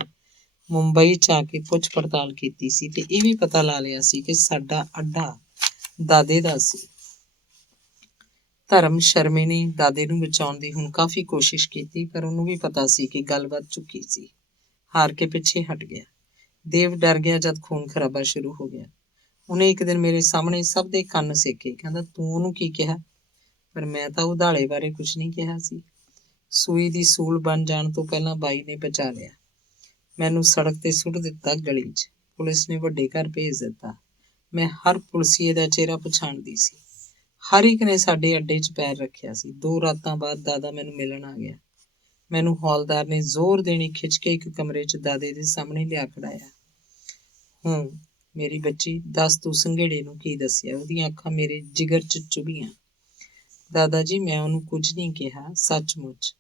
ਮੁੰਬਈ 'ਚ ਆ ਕੇ ਪੁੱਛ ਪੜਤਾਲ ਕੀਤੀ ਸੀ ਤੇ ਇਹ ਵੀ ਪਤਾ ਲਾ ਲਿਆ ਸੀ ਕਿ ਸਾਡਾ ਅੱਡਾ ਦਾਦੇ ਦਾ ਸੀ। ਧਰਮ ਸ਼ਰਮੇ ਨੇ ਦਾਦੇ ਨੂੰ ਬਚਾਉਣ ਦੀ ਹੁਣ ਕਾਫੀ ਕੋਸ਼ਿਸ਼ ਕੀਤੀ, ਪਰ ਉਹਨੂੰ ਵੀ ਪਤਾ ਸੀ ਕਿ ਗੱਲ ਵੱਧ ਚੁੱਕੀ ਸੀ। ਹਾਰ ਕੇ ਪਿੱਛੇ ਹਟ ਗਿਆ। ਦੇਵ ਡਰ ਗਿਆ ਜਦ ਖੂਨ ਖਰਾਬਾ ਸ਼ੁਰੂ ਹੋ ਗਿਆ। ਉਹਨੇ ਇੱਕ ਦਿਨ ਮੇਰੇ ਸਾਹਮਣੇ ਸਭ ਦੇ ਕੰਨ ਸੇਕੇ। ਕਹਿੰਦਾ, ਤੂੰ ਉਹਨੂੰ ਕੀ ਕਿਹਾ? ਪਰ ਮੈਂ ਤਾਂ ਉਧਾਲੇ ਬਾਰੇ ਕੁਝ ਨਹੀਂ ਕਿਹਾ ਸੀ। ਸੂਈ ਦੀ ਸੂਲ ਬਣ ਜਾਣ ਤੋਂ ਪਹਿਲਾਂ ਬਾਈ ਨੇ ਬਚਾ ਲਿਆ। ਮੈਨੂੰ ਸੜਕ ਤੇ ਸੁੱਟ ਦਿੱਤਾ ਗਲੀ 'ਚ। ਪੁਲਿਸ ਨੇ ਵੱਡੇ ਘਰ ਭੇਜ ਦਿੱਤਾ। ਮੈਂ ਹਰ ਪੁਲਸੀਏ ਦਾ ਚਿਹਰਾ ਪਛਾਣਦੀ ਸੀ। ਹਰ ਇੱਕ ਨੇ ਸਾਡੇ ਅੱਡੇ 'ਚ ਪੈਰ ਰੱਖਿਆ ਸੀ। 2 ਰਾਤਾਂ ਬਾਅਦ ਦਾਦਾ ਮੈਨੂੰ ਮਿਲਣ ਆ ਗਿਆ। ਮੈਨੂੰ ਹੌਲਦਾਰ ਨੇ ਜ਼ੋਰ ਦੇਣੀ ਖਿੱਚ ਕੇ ਇੱਕ ਕਮਰੇ 'ਚ ਦਾਦੇ ਦੇ ਸਾਹਮਣੇ ਲਿਆ ਖੜਾਇਆ। ਮੇਰੀ ਬੱਚੀ, ਦੱਸ ਤੂੰ ਸੰਘੇੜੇ ਨੂੰ ਕੀ ਦੱਸਿਆ? ਉਹਦੀਆਂ ਅੱਖਾਂ ਮੇਰੇ ਜਿਗਰ 'ਚ ਚੁਭੀਆਂ। ਦਾਦਾ ਜੀ, ਮੈਂ ਉਹਨੂੰ ਕੁਝ ਨਹੀਂ ਕਿਹਾ, ਸੱਚਮੁੱਚ।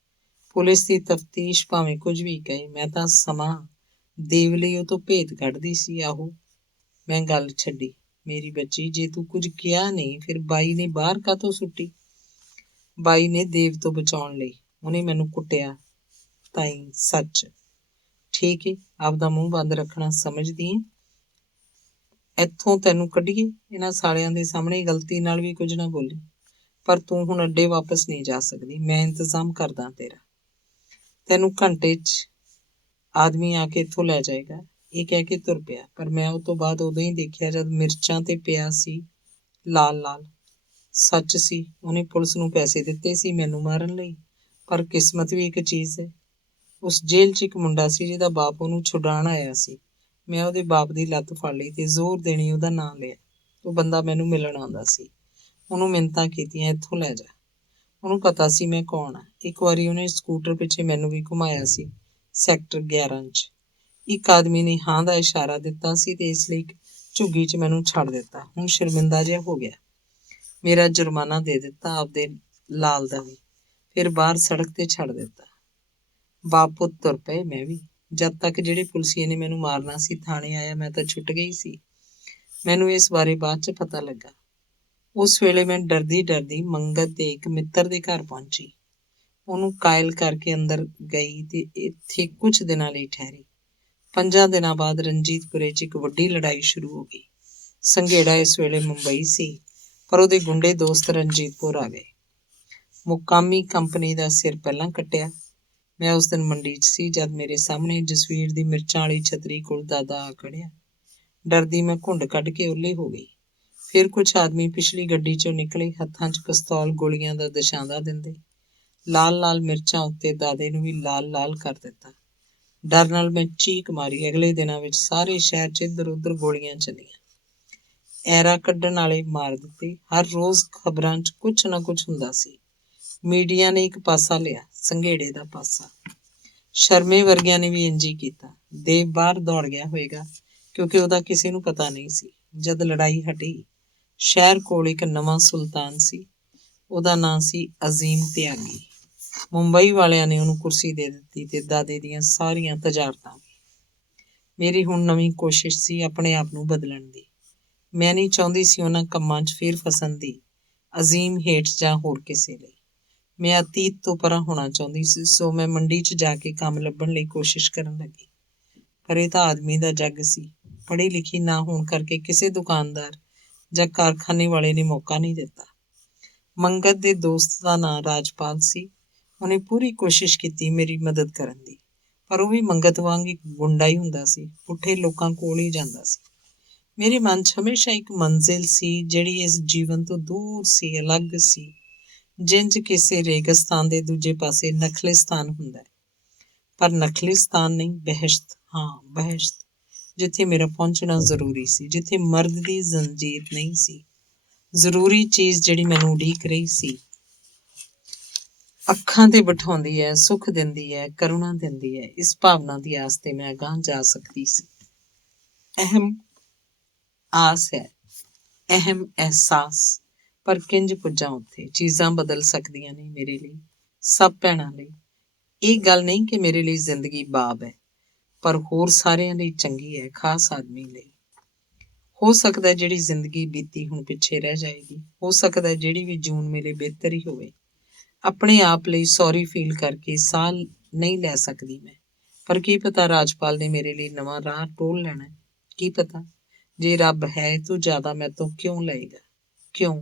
ਪੁਲਿਸ ਦੀ ਤਫਤੀਸ਼ ਭਾਵੇਂ ਕੁਝ ਵੀ ਕਹੇ, ਮੈਂ ਤਾਂ ਸਮਾਂ ਦੇਵ ਲਈ ਉਹ ਤੋਂ ਭੇਤ ਕੱਢਦੀ ਸੀ। ਆਹੋ, ਮੈਂ ਗੱਲ ਛੱਡੀ। ਮੇਰੀ ਬੱਚੀ, ਜੇ ਤੂੰ ਕੁਝ ਕਿਹਾ ਨਹੀਂ ਫਿਰ ਬਾਈ ਨੇ ਬਾਹਰ ਕਾਹਤੋਂ ਸੁੱਟੀ? ਬਾਈ ਨੇ ਦੇਵ ਤੋਂ ਬਚਾਉਣ ਲਈ। ਉਹਨੇ ਮੈਨੂੰ ਕੁੱਟਿਆ। ਤਾਈ ਸੱਚ। ਠੀਕ ਏ, ਆਪਦਾ ਮੂੰਹ ਬੰਦ ਰੱਖਣਾ ਸਮਝਦੀ ਏ? ਇੱਥੋਂ ਤੈਨੂੰ ਕੱਢੀਏ? ਇਹਨਾਂ ਸਾਲਿਆਂ ਦੇ ਸਾਹਮਣੇ ਗਲਤੀ ਨਾਲ ਵੀ ਕੁਝ ਨਾ ਬੋਲੀ। ਪਰ ਤੂੰ ਹੁਣ ਅੱਡੇ ਵਾਪਸ ਨਹੀਂ ਜਾ ਸਕਦੀ। ਮੈਂ ਇੰਤਜ਼ਾਮ ਕਰਦਾ ਤੇਰਾ। ਤੈਨੂੰ ਘੰਟੇ 'ਚ ਆਦਮੀ ਆ ਕੇ ਇੱਥੋਂ ਲੈ ਜਾਏਗਾ। ਇਹ ਕਹਿ ਕੇ ਤੁਰ ਪਿਆ। ਪਰ ਮੈਂ ਉਹ ਤੋਂ ਬਾਅਦ ਉਦੋਂ ਹੀ ਦੇਖਿਆ ਜਦ ਮਿਰਚਾਂ ਤੇ ਪਿਆ ਸੀ ਲਾਲ ਲਾਲ। ਸੱਚ ਸੀ, ਉਹਨੇ ਪੁਲਿਸ ਨੂੰ ਪੈਸੇ ਦਿੱਤੇ ਸੀ ਮੈਨੂੰ ਮਾਰਨ ਲਈ। ਪਰ ਕਿਸਮਤ ਵੀ ਇੱਕ ਚੀਜ਼ ਹੈ। ਉਸ ਜੇਲ੍ਹ 'ਚ ਇੱਕ ਮੁੰਡਾ ਸੀ ਜਿਹਦਾ ਬਾਪ ਉਹਨੂੰ ਛੁਡਾਉਣ ਆਇਆ ਸੀ। ਮੈਂ ਉਹਦੇ ਬਾਪ ਦੀ ਲੱਤ ਫੜ ਲਈ ਤੇ ਜ਼ੋਰ ਦੇਣੀ ਉਹਦਾ ਨਾਂ ਲਿਆ। ਉਹ ਬੰਦਾ ਮੈਨੂੰ ਮਿਲਣ ਆਉਂਦਾ ਸੀ। ਉਹਨੂੰ ਮਿੰਨਤਾਂ ਕੀਤੀਆਂ, ਇੱਥੋਂ ਲੈ ਜਾ। ਉਹਨੂੰ ਪਤਾ ਸੀ ਮੈਂ ਕੌਣ ਆ। ਇੱਕ ਵਾਰੀ ਉਹਨੇ ਸਕੂਟਰ ਪਿੱਛੇ ਮੈਨੂੰ ਵੀ ਘੁਮਾਇਆ ਸੀ, ਸੈਕਟਰ 11 'ਚ। ਇੱਕ ਆਦਮੀ ਨੇ ਹਾਂ ਦਾ ਇਸ਼ਾਰਾ ਦਿੱਤਾ ਸੀ ਤੇ ਇਸ ਲਈ ਝੁੱਗੀ 'ਚ ਮੈਨੂੰ ਛੱਡ ਦਿੱਤਾ। ਹੁਣ ਸ਼ਰਮਿੰਦਾ ਜਿਹਾ ਹੋ ਗਿਆ। ਮੇਰਾ ਜੁਰਮਾਨਾ ਦੇ ਦਿੱਤਾ, ਆਪਦੇ ਲਾਲ ਦਾ ਵੀ। ਫਿਰ ਬਾਹਰ ਸੜਕ ਤੇ ਛੱਡ ਦਿੱਤਾ। ਬਾਪ ਪੁੱਤ ਤੁਰ ਪਏ। ਮੈਂ ਵੀ। ਜਦ ਤੱਕ ਜਿਹੜੇ ਪੁਲਸੀਏ ਨੇ ਮੈਨੂੰ ਮਾਰਨਾ ਸੀ ਥਾਣੇ ਆਇਆ, ਮੈਂ ਤਾਂ ਛੁੱਟ ਗਈ ਸੀ। ਮੈਨੂੰ ਇਸ ਬਾਰੇ ਬਾਅਦ 'ਚ ਪਤਾ ਲੱਗਾ। ਉਸ ਵੇਲੇ ਮੈਂ ਡਰਦੀ ਡਰਦੀ ਮੰਗਤ ਦੇ ਇੱਕ ਮਿੱਤਰ ਦੇ ਘਰ ਪਹੁੰਚੀ। ਉਹਨੂੰ ਕਾਇਲ ਕਰਕੇ ਅੰਦਰ ਗਈ ਤੇ ਇੱਥੇ ਕੁਝ ਦਿਨਾਂ ਲਈ ਠਹਿਰੀ। 5 ਦਿਨਾਂ ਬਾਅਦ ਰਣਜੀਤਪੁਰੇ 'ਚ ਇੱਕ ਵੱਡੀ ਲੜਾਈ ਸ਼ੁਰੂ ਹੋ ਗਈ। ਸੰਘੇੜਾ ਇਸ ਵੇਲੇ ਮੁੰਬਈ ਸੀ, ਪਰ ਉਹਦੇ ਗੁੰਡੇ ਦੋਸਤ ਰਣਜੀਤਪੁਰ ਆ ਗਏ। ਮੁਕਾਮੀ ਕੰਪਨੀ ਦਾ ਸਿਰ ਪਹਿਲਾਂ ਕੱਟਿਆ। ਮੈਂ ਉਸ ਦਿਨ ਮੰਡੀ 'ਚ ਸੀ ਜਦ ਮੇਰੇ ਸਾਹਮਣੇ ਜਸਵੀਰ ਦੀ ਮਿਰਚਾਂ ਵਾਲੀ ਛਤਰੀ ਕੋਲ ਦਾਦਾ ਆ ਖੜਿਆ। ਡਰਦੀ ਮੈਂ ਘੁੰਡ ਕੱਢ ਕੇ ਓਹਲੇ ਹੋ ਗਈ। ਫਿਰ ਕੁਝ ਆਦਮੀ ਪਿਛਲੀ ਗੱਡੀ 'ਚੋਂ ਨਿਕਲੇ, ਹੱਥਾਂ 'ਚ ਪਿਸਤੌਲ ਗੋਲੀਆਂ ਦਾ ਦਸ਼ਾਂਦਾ ਦਿੰਦੇ। ਲਾਲ ਲਾਲ ਮਿਰਚਾਂ ਉੱਤੇ ਦਾਦੇ ਨੂੰ ਵੀ ਲਾਲ ਲਾਲ ਕਰ ਦਿੱਤਾ। ਡਰ ਨਾਲ ਮੈਂ ਚੀਕ ਮਾਰੀ। ਅਗਲੇ ਦਿਨਾਂ ਵਿੱਚ ਸਾਰੇ ਸ਼ਹਿਰ 'ਚ ਇੱਧਰ ਉੱਧਰ ਗੋਲੀਆਂ ਚੱਲੀਆਂ। ਐਰਾ ਕੱਢਣ ਵਾਲੇ ਮਾਰ ਦਿੱਤੇ। ਹਰ ਰੋਜ਼ ਖਬਰਾਂ 'ਚ ਕੁਝ ਨਾ ਕੁਝ ਹੁੰਦਾ ਸੀ। ਮੀਡੀਆ ਨੇ ਇੱਕ ਪਾਸਾ ਲਿਆ, ਸੰਘੇੜੇ ਦਾ ਪਾਸਾ। ਸ਼ਰਮੇ ਵਰਗਿਆਂ ਨੇ ਵੀ ਇੰਝ ਹੀ ਕੀਤਾ। ਦੇਵ ਬਾਹਰ ਦੌੜ ਗਿਆ ਹੋਏਗਾ, ਕਿਉਂਕਿ ਉਹਦਾ ਕਿਸੇ ਨੂੰ ਪਤਾ ਨਹੀਂ ਸੀ। ਜਦ ਲੜਾਈ ਹਟੀ, ਸ਼ਹਿਰ ਕੋਲ ਇੱਕ ਨਵਾਂ ਸੁਲਤਾਨ ਸੀ। ਉਹਦਾ ਨਾਂ ਸੀ ਅਜ਼ੀਮ ਤਿਆਗੀ। ਮੁੰਬਈ ਵਾਲਿਆਂ ਨੇ ਉਹਨੂੰ ਕੁਰਸੀ ਦੇ ਦਿੱਤੀ ਤੇ ਦਾਦੇ ਦੀਆਂ ਸਾਰੀਆਂ ਤਜਾਰਤਾਂ ਵੀ। ਮੇਰੀ ਹੁਣ ਨਵੀਂ ਕੋਸ਼ਿਸ਼ ਸੀ ਆਪਣੇ ਆਪ ਨੂੰ ਬਦਲਣ ਦੀ। ਮੈਂ ਨਹੀਂ ਚਾਹੁੰਦੀ ਸੀ ਉਹਨਾਂ ਕੰਮਾਂ 'ਚ ਫੇਰ ਫਸਣ ਦੀ, ਅਜ਼ੀਮ ਹੇਠ ਜਾਂ ਹੋਰ ਕਿਸੇ ਲਈ। ਮੈਂ ਅਤੀਤ ਤੋਂ ਪਰਾਂ ਹੋਣਾ ਚਾਹੁੰਦੀ ਸੀ, ਸੋ ਮੈਂ ਮੰਡੀ 'ਚ ਜਾ ਕੇ ਕੰਮ ਲੱਭਣ ਲਈ ਕੋਸ਼ਿਸ਼ ਕਰਨ ਲੱਗੀ। ਪਰ ਇਹ ਤਾਂ ਆਦਮੀ ਦਾ ਜੱਗ ਸੀ। ਪੜ੍ਹੀ ਲਿਖੀ ਨਾ ਹੋਣ ਕਰਕੇ ਕਿਸੇ ਦੁਕਾਨਦਾਰ ਜਾਂ ਕਾਰਖਾਨੇ ਵਾਲੇ ਨੇ ਮੌਕਾ ਨਹੀਂ ਦਿੱਤਾ। ਮੰਗਤ ਦੇ ਦੋਸਤ ਦਾ ਨਾਂ ਰਾਜਪਾਲ ਸੀ। ਉਹਨੇ ਪੂਰੀ ਕੋਸ਼ਿਸ਼ ਕੀਤੀ ਮੇਰੀ ਮਦਦ ਕਰਨ ਦੀ, ਪਰ ਉਹ ਵੀ ਮੰਗਤ ਵਾਂਗ ਇੱਕ ਗੁੰਡਾ ਹੀ ਹੁੰਦਾ ਸੀ, ਪੁੱਠੇ ਲੋਕਾਂ ਕੋਲ ਹੀ ਜਾਂਦਾ ਸੀ। ਮੇਰੇ ਮਨ 'ਚ ਹਮੇਸ਼ਾ ਇੱਕ ਮੰਜ਼ਿਲ ਸੀ ਜਿਹੜੀ ਇਸ ਜੀਵਨ ਤੋਂ ਦੂਰ ਸੀ, ਅਲੱਗ ਸੀ, ਜਿੰਜ ਕਿਸੇ ਰੇਗਿਸਤਾਨ ਦੇ ਦੂਜੇ ਪਾਸੇ ਨਖਲਿਸਤਾਨ ਹੁੰਦਾ ਹੈ। ਪਰ ਨਖਲਿਸਤਾਨ ਨਹੀਂ, ਬਹਿਸ਼ਤ, ਹਾਂ ਬਹਿਸ਼ਤ, ਜਿੱਥੇ ਮੇਰਾ ਪਹੁੰਚਣਾ ਜ਼ਰੂਰੀ ਸੀ, ਜਿੱਥੇ ਮਰਦ ਦੀ ਜ਼ੰਜੀਰ ਨਹੀਂ ਸੀ। ਜ਼ਰੂਰੀ ਚੀਜ਼ ਜਿਹੜੀ ਮੈਨੂੰ ਉਡੀਕ ਰਹੀ ਸੀ, ਅੱਖਾਂ ਤੇ ਬਿਠਾਉਂਦੀ ਹੈ, ਸੁੱਖ ਦਿੰਦੀ ਹੈ, ਕਰੁਣਾ ਦਿੰਦੀ ਹੈ। ਇਸ ਭਾਵਨਾ ਦੀ ਆਸ ਤੇ ਮੈਂ ਅਗਾਂਹ ਜਾ ਸਕਦੀ ਸੀ। ਅਹਿਮ ਆਸ ਹੈ, ਅਹਿਮ ਅਹਿਸਾਸ। ਪਰ ਕਿੰਜ ਪੁੱਜਾਂ ਉੱਥੇ? ਚੀਜ਼ਾਂ ਬਦਲ ਸਕਦੀਆਂ ਨੇ ਮੇਰੇ ਲਈ, ਸਭ ਭੈਣਾਂ ਲਈ। ਇਹ ਗੱਲ ਨਹੀਂ ਕਿ ਮੇਰੇ ਲਈ ਜ਼ਿੰਦਗੀ ਬਾਬ ਹੈ, ਪਰ ਹੋਰ ਸਾਰਿਆਂ ਲਈ ਚੰਗੀ ਹੈ, ਖਾਸ ਆਦਮੀ ਲਈ। ਹੋ ਸਕਦਾ ਜਿਹੜੀ ਜ਼ਿੰਦਗੀ ਬੀਤੀ ਹੁਣ ਪਿੱਛੇ ਰਹਿ ਜਾਏਗੀ। ਹੋ ਸਕਦਾ ਜਿਹੜੀ ਵੀ ਜੂਨ ਮਿਲੇ ਬਿਹਤਰ ਹੀ ਹੋਵੇ। ਆਪਣੇ ਆਪ ਲਈ ਸੌਰੀ ਫੀਲ ਕਰਕੇ ਸਾਹ ਨਹੀਂ ਲੈ ਸਕਦੀ ਮੈਂ। ਪਰ ਕੀ ਪਤਾ ਰਾਜਪਾਲ ਨੇ ਮੇਰੇ ਲਈ ਨਵਾਂ ਰਾਹ ਟੋਲ ਲੈਣਾ। ਕੀ ਪਤਾ ਜੇ ਰੱਬ ਹੈ ਤੂੰ ਜ਼ਿਆਦਾ ਮੈਂ ਤੋਂ ਕਿਉਂ ਲਏਗਾ? ਕਿਉਂ?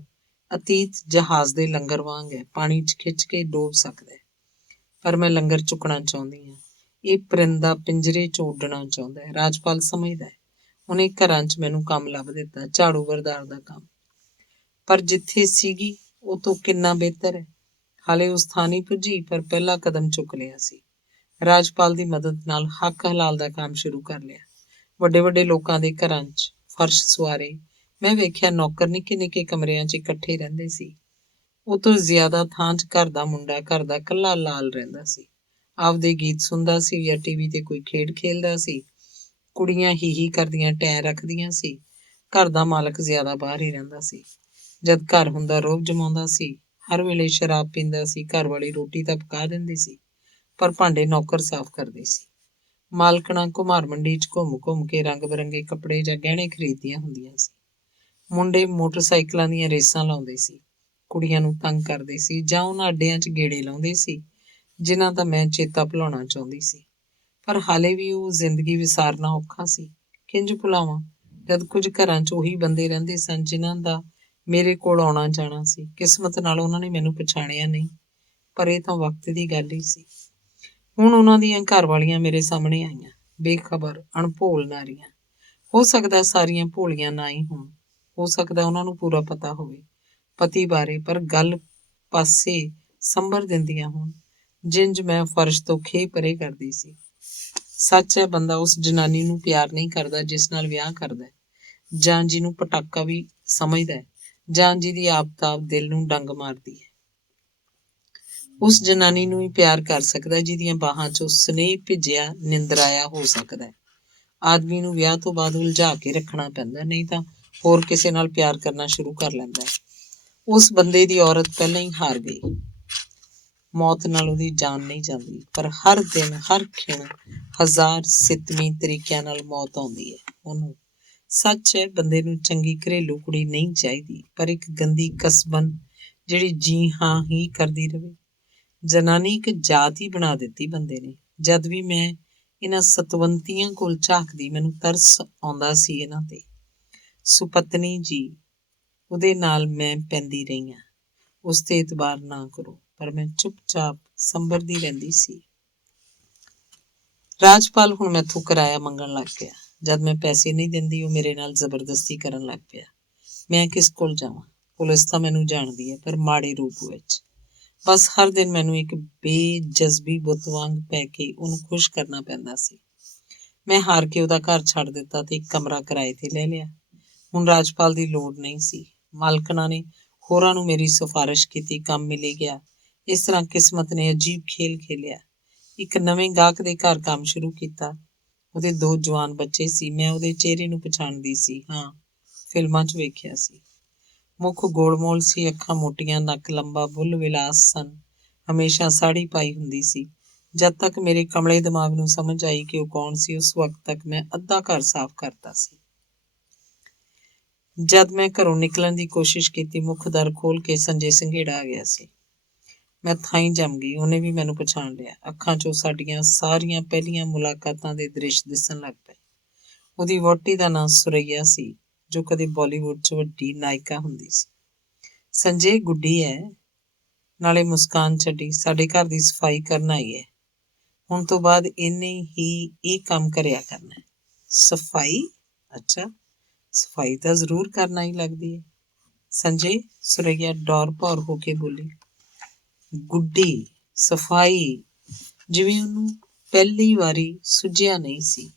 ਅਤੀਤ ਜਹਾਜ਼ ਦੇ ਲੰਗਰ ਵਾਂਗ ਹੈ, ਪਾਣੀ 'ਚ ਖਿੱਚ ਕੇ ਡੋਬ ਸਕਦਾ ਹੈ। ਪਰ ਮੈਂ ਲੰਗਰ ਚੁੱਕਣਾ ਚਾਹੁੰਦੀ ਹਾਂ। ਇਹ ਪਰਿੰਦਾ ਪਿੰਜਰੇ 'ਚ ਉੱਡਣਾ ਚਾਹੁੰਦਾ ਹੈ। ਰਾਜਪਾਲ ਸਮਝਦਾ ਹੈ। ਉਹਨੇ ਘਰਾਂ 'ਚ ਮੈਨੂੰ ਕੰਮ ਲੱਭ ਦਿੱਤਾ, ਝਾੜੂ ਬਰਦਾਰ ਦਾ ਕੰਮ। ਪਰ ਜਿੱਥੇ ਸੀਗੀ ਉਹ ਤੋਂ ਕਿੰਨਾ ਬਿਹਤਰ ਹੈ। ਹਾਲੇ ਉਸ ਥਾਂ ਨਹੀਂ ਪੁੱਜੀ, ਪਰ ਪਹਿਲਾ ਕਦਮ ਚੁੱਕ ਲਿਆ ਸੀ। ਰਾਜਪਾਲ ਦੀ ਮਦਦ ਨਾਲ ਹੱਕ ਹਲਾਲ ਦਾ ਕੰਮ ਸ਼ੁਰੂ ਕਰ ਲਿਆ। ਵੱਡੇ ਵੱਡੇ ਲੋਕਾਂ ਦੇ ਘਰਾਂ 'ਚ ਫਰਸ਼ ਸਵਾਰੇ। ਮੈਂ ਵੇਖਿਆ ਨੌਕਰ ਨਿੱਕੇ ਨਿੱਕੇ ਕਮਰਿਆਂ 'ਚ ਇਕੱਠੇ ਰਹਿੰਦੇ ਸੀ। ਉਹ ਤੋਂ ਜ਼ਿਆਦਾ ਥਾਂ 'ਚ ਘਰ ਦਾ ਮੁੰਡਾ, ਘਰ ਦਾ ਇਕੱਲਾ ਲਾਲ ਰਹਿੰਦਾ ਸੀ। ਆਪਦੇ ਗੀਤ ਸੁਣਦਾ ਸੀ ਜਾਂ ਟੀਵੀ ਤੇ ਕੋਈ ਖੇਡ ਖੇਲਦਾ ਸੀ। ਕੁੜੀਆਂ ਹੀ ਕਰਦੀਆਂ ਟੈਂ ਰੱਖਦੀਆਂ ਸੀ। ਘਰ ਦਾ ਮਾਲਕ ਜ਼ਿਆਦਾ ਬਾਹਰ ਹੀ ਰਹਿੰਦਾ ਸੀ। ਜਦ ਘਰ ਹੁੰਦਾ ਰੋਹਬ ਜਮਾਉਂਦਾ ਸੀ। ਹਰ ਵੇਲੇ ਸ਼ਰਾਬ ਪੀਂਦਾ ਸੀ। ਘਰ ਵਾਲੀ ਰੋਟੀ ਤਾਂ ਪਕਾ ਦਿੰਦੀ ਸੀ, ਪਰ ਭਾਂਡੇ ਨੌਕਰ ਸਾਫ਼ ਕਰਦੇ ਸੀ। ਮਾਲਕਣਾ ਘੁਮਾਰ ਮੰਡੀ 'ਚ ਘੁੰਮ ਘੁੰਮ ਕੇ ਰੰਗ ਬਿਰੰਗੇ ਕੱਪੜੇ ਜਾਂ ਗਹਿਣੇ ਖਰੀਦਦੀਆਂ ਹੁੰਦੀਆਂ ਸੀ। ਮੁੰਡੇ ਮੋਟਰਸਾਈਕਲਾਂ ਦੀਆਂ ਰੇਸਾਂ ਲਾਉਂਦੇ ਸੀ, ਕੁੜੀਆਂ ਨੂੰ ਤੰਗ ਕਰਦੇ ਸੀ ਜਾਂ ਉਹਨਾਂ ਅੱਡਿਆਂ 'ਚ ਗੇੜੇ ਲਾਉਂਦੇ ਸੀ ਜਿਨ੍ਹਾਂ ਦਾ ਮੈਂ ਚੇਤਾ ਭੁਲਾਉਣਾ ਚਾਹੁੰਦੀ ਸੀ। ਪਰ ਹਾਲੇ ਵੀ ਉਹ ਜ਼ਿੰਦਗੀ ਵਿਸਾਰਨਾ ਔਖਾ ਸੀ। ਕਿੰਜ ਭੁਲਾਵਾਂ ਜਦ ਕੁਝ ਘਰਾਂ 'ਚ ਉਹੀ ਬੰਦੇ ਰਹਿੰਦੇ ਸਨ ਜਿਨ੍ਹਾਂ ਦਾ ਮੇਰੇ ਕੋਲ ਆਉਣਾ ਜਾਣਾ ਸੀ। ਕਿਸਮਤ ਨਾਲ ਉਹਨਾਂ ਨੇ ਮੈਨੂੰ ਪਛਾਣਿਆ ਨਹੀਂ, ਪਰ ਇਹ ਤਾਂ ਵਕਤ ਦੀ ਗੱਲ ਹੀ ਸੀ। ਹੁਣ ਉਹਨਾਂ ਦੀਆਂ ਘਰ ਵਾਲੀਆਂ ਮੇਰੇ ਸਾਹਮਣੇ ਆਈਆਂ, ਬੇਖਬਰ, ਅਣਭੋਲ ਨਾਰੀਆਂ। ਹੋ ਸਕਦਾ ਸਾਰੀਆਂ ਭੋਲੀਆਂ ਨਾ ਹੀ ਹੋਣ, ਹੋ ਸਕਦਾ ਉਹਨਾਂ ਨੂੰ ਪੂਰਾ ਪਤਾ ਹੋਵੇ ਪਤੀ ਬਾਰੇ, ਪਰ ਗੱਲ ਪਾਸੇ ਸੰਭਰ ਦਿੰਦੀਆਂ ਹੋਣ ਜਿੰਜ ਮੈਂ ਫਰਸ਼ ਤੋਂ ਖੇਹ ਪਰੇ ਕਰਦੀ ਸੀ। ਸੱਚ ਹੈ, ਬੰਦਾ ਉਸ ਜਨਾਨੀ ਨੂੰ ਪਿਆਰ ਨਹੀਂ ਕਰਦਾ ਜਿਸ ਨਾਲ ਵਿਆਹ ਕਰਦਾ, ਜਾਂ ਜਿਹਨੂੰ ਪਟਾਕਾ ਵੀ ਸਮਝਦਾ, ਜਾਂ ਜਿਹਦੀ ਆਬਤਾਬ ਦਿਲ ਨੂੰ ਡੰਗ ਮਾਰਦੀ ਹੈ। ਉਸ ਜਨਾਨੀ ਨੂੰ ਹੀ ਪਿਆਰ ਕਰ ਸਕਦਾ ਜਿਹਦੀਆਂ ਬਾਹਾਂ 'ਚੋਂ ਸਨੇਹ ਭਿੱਜਿਆ ਨਿੰਦਰਾਇਆ ਹੋ ਸਕਦਾ। ਆਦਮੀ ਨੂੰ ਵਿਆਹ ਤੋਂ ਬਾਅਦ ਉਲਝਾ ਕੇ ਰੱਖਣਾ ਪੈਂਦਾ, ਨਹੀਂ ਤਾਂ ਹੋਰ ਕਿਸੇ ਨਾਲ ਪਿਆਰ ਕਰਨਾ ਸ਼ੁਰੂ ਕਰ ਲੈਂਦਾ। ਉਸ ਬੰਦੇ ਦੀ ਔਰਤ ਪਹਿਲਾਂ ਹੀ ਹਾਰ ਗਈ। ਮੌਤ ਨਾਲ ਉਹਦੀ ਜਾਨ ਨਹੀਂ ਜਾਂਦੀ, ਪਰ ਹਰ ਦਿਨ, ਹਰ ਖਿਣ, ਹਜ਼ਾਰ ਸਿੱਤਮੀ ਤਰੀਕਿਆਂ ਨਾਲ ਮੌਤ ਆਉਂਦੀ ਹੈ ਉਹਨੂੰ। ਸੱਚ ਹੈ, ਬੰਦੇ ਨੂੰ ਚੰਗੀ ਘਰੇਲੂ ਕੁੜੀ ਨਹੀਂ ਚਾਹੀਦੀ, ਪਰ ਇੱਕ ਗੰਦੀ ਕਸਬਨ ਜਿਹੜੀ ਜੀ ਹਾਂ ਹੀ ਕਰਦੀ ਰਹੇ। ਜਨਾਨੀ ਇੱਕ ਜਾਤ ਹੀ ਬਣਾ ਦਿੱਤੀ ਬੰਦੇ ਨੇ। ਜਦ ਵੀ ਮੈਂ ਇਹਨਾਂ ਸਤਵੰਤੀਆਂ ਕੋਲ ਝਾਕਦੀ, ਮੈਨੂੰ ਤਰਸ ਆਉਂਦਾ ਸੀ ਇਹਨਾਂ ਤੇ। ਸੁਪਤਨੀ ਜੀ, ਉਹਦੇ ਨਾਲ ਮੈਂ ਪੈਂਦੀ ਰਹੀ ਹਾਂ। ਉਸ ਤੇ ਇਤਬਾਰ ਨਾ ਕਰੋ, ਪਰ ਮੈਂ ਚੁੱਪਚਾਪ ਸੰਭਰਦੀ ਰਹਿੰਦੀ ਸੀ। ਰਾਜਪਾਲ ਹੁਣ ਮੈਥੋਂ ਕਿਰਾਇਆ ਮੰਗਣ ਲੱਗ ਪਿਆ। ਜਦ ਮੈਂ ਪੈਸੇ ਨਹੀਂ ਦਿੰਦੀ, ਉਹ ਮੇਰੇ ਨਾਲ ਜ਼ਬਰਦਸਤੀ ਕਰਨ ਲੱਗ ਪਿਆ। ਮੈਂ ਕਿਸ ਕੋਲ ਜਾਵਾਂ? ਪੁਲਿਸ ਤਾਂ ਮੈਨੂੰ ਜਾਣਦੀ ਹੈ, ਪਰ ਮਾੜੇ ਰੂਪ ਵਿੱਚ। ਬਸ ਹਰ ਦਿਨ ਮੈਨੂੰ ਇੱਕ ਬੇਜਜ਼ਬੀ ਬੁੱਤ ਵਾਂਗ ਪੈ ਕੇ ਉਹਨੂੰ ਖੁਸ਼ ਕਰਨਾ ਪੈਂਦਾ ਸੀ। ਮੈਂ ਹਾਰ ਕੇ ਉਹਦਾ ਘਰ ਛੱਡ ਦਿੱਤਾ ਤੇ ਇੱਕ ਕਮਰਾ ਕਿਰਾਏ ਤੇ ਲੈ ਲਿਆ। ਹੁਣ ਰਾਜਪਾਲ ਦੀ ਲੋੜ ਨਹੀਂ ਸੀ। ਮਾਲਕਣਾ ਨੇ ਹੋਰਾਂ ਨੂੰ ਮੇਰੀ ਸਿਫਾਰਿਸ਼ ਕੀਤੀ, ਕੰਮ ਮਿਲ ਗਿਆ। ਇਸ ਤਰ੍ਹਾਂ ਕਿਸਮਤ ਨੇ ਅਜੀਬ ਖੇਲ ਖੇਲਿਆ। ਇੱਕ ਨਵੇਂ ਗਾਹਕ ਦੇ ਘਰ ਕੰਮ ਸ਼ੁਰੂ ਕੀਤਾ। ਉਹਦੇ 2 ਜਵਾਨ ਬੱਚੇ ਸੀ। ਮੈਂ ਉਹਦੇ ਚਿਹਰੇ ਨੂੰ ਪਛਾਣਦੀ ਸੀ। ਹਾਂ, ਫਿਲਮਾਂ 'ਚ ਵੇਖਿਆ ਸੀ। ਮੁੱਖ ਗੋਲਮੋਲ ਸੀ, ਅੱਖਾਂ ਮੋਟੀਆਂ, ਨੱਕ ਲੰਬਾ, ਬੁੱਲ੍ਹ ਵਿਲਾਸ ਸਨ। ਹਮੇਸ਼ਾ ਸਾੜੀ ਪਾਈ ਹੁੰਦੀ ਸੀ। ਜਦ ਤੱਕ ਮੇਰੇ ਕਮਲੇ ਦਿਮਾਗ ਨੂੰ ਸਮਝ ਆਈ ਕਿ ਉਹ ਕੌਣ ਸੀ, ਉਸ ਵਕਤ ਤੱਕ ਮੈਂ ਅੱਧਾ ਘਰ ਸਾਫ਼ ਕਰਤਾ ਸੀ। ਜਦ ਮੈਂ ਘਰੋਂ ਨਿਕਲਣ ਦੀ ਕੋਸ਼ਿਸ਼ ਕੀਤੀ, ਮੁੱਖ ਦਰ ਖੋਲ੍ਹ ਕੇ ਸੰਜੇ ਸੰਘੇੜਾ ਆ ਗਿਆ ਸੀ। ਮੈਂ ਥਾਈਂ ਜੰਮ ਗਈ। ਉਹਨੇ ਵੀ ਮੈਨੂੰ ਪਛਾਣ ਲਿਆ। ਅੱਖਾਂ 'ਚੋਂ ਸਾਡੀਆਂ ਸਾਰੀਆਂ ਪਹਿਲੀਆਂ ਮੁਲਾਕਾਤਾਂ ਦੇ ਦ੍ਰਿਸ਼ ਦਿਸਣ ਲੱਗ ਪਏ। ਉਹਦੀ ਵਹੁਟੀ ਦਾ ਨਾਂ ਸੁਰੱਈਆ ਸੀ, ਜੋ ਕਦੇ ਬਾਲੀਵੁੱਡ 'ਚ ਵੱਡੀ ਨਾਇਕਾ ਹੁੰਦੀ ਸੀ। ਸੰਜੇ ਗੁੱਡੀ ਹੈ, ਨਾਲੇ ਮੁਸਕਾਨ ਛੱਡੀ। ਸਾਡੇ ਘਰ ਦੀ ਸਫਾਈ ਕਰਨ ਆਈ ਹੈ। ਹੁਣ ਤੋਂ ਬਾਅਦ ਇਹਨੇ ਹੀ ਇਹ ਕੰਮ ਕਰਿਆ ਕਰਨਾ ਹੈ। ਸਫਾਈ? ਅੱਛਾ, ਸਫਾਈ ਤਾਂ ਜ਼ਰੂਰ ਕਰਨਾ ਹੀ ਲੱਗਦੀ ਹੈ। ਸੰਜੇ, ਸੁਰੱਈਆ ਡੌਰ ਭੌਰ ਹੋ ਕੇ ਬੋਲੀ। ਗੁੱਡੀ, ਸਫਾਈ? ਜਿਵੇਂ ਉਹਨੂੰ ਪਹਿਲੀ ਵਾਰੀ ਸੁੱਝਿਆ ਨਹੀਂ ਸੀ।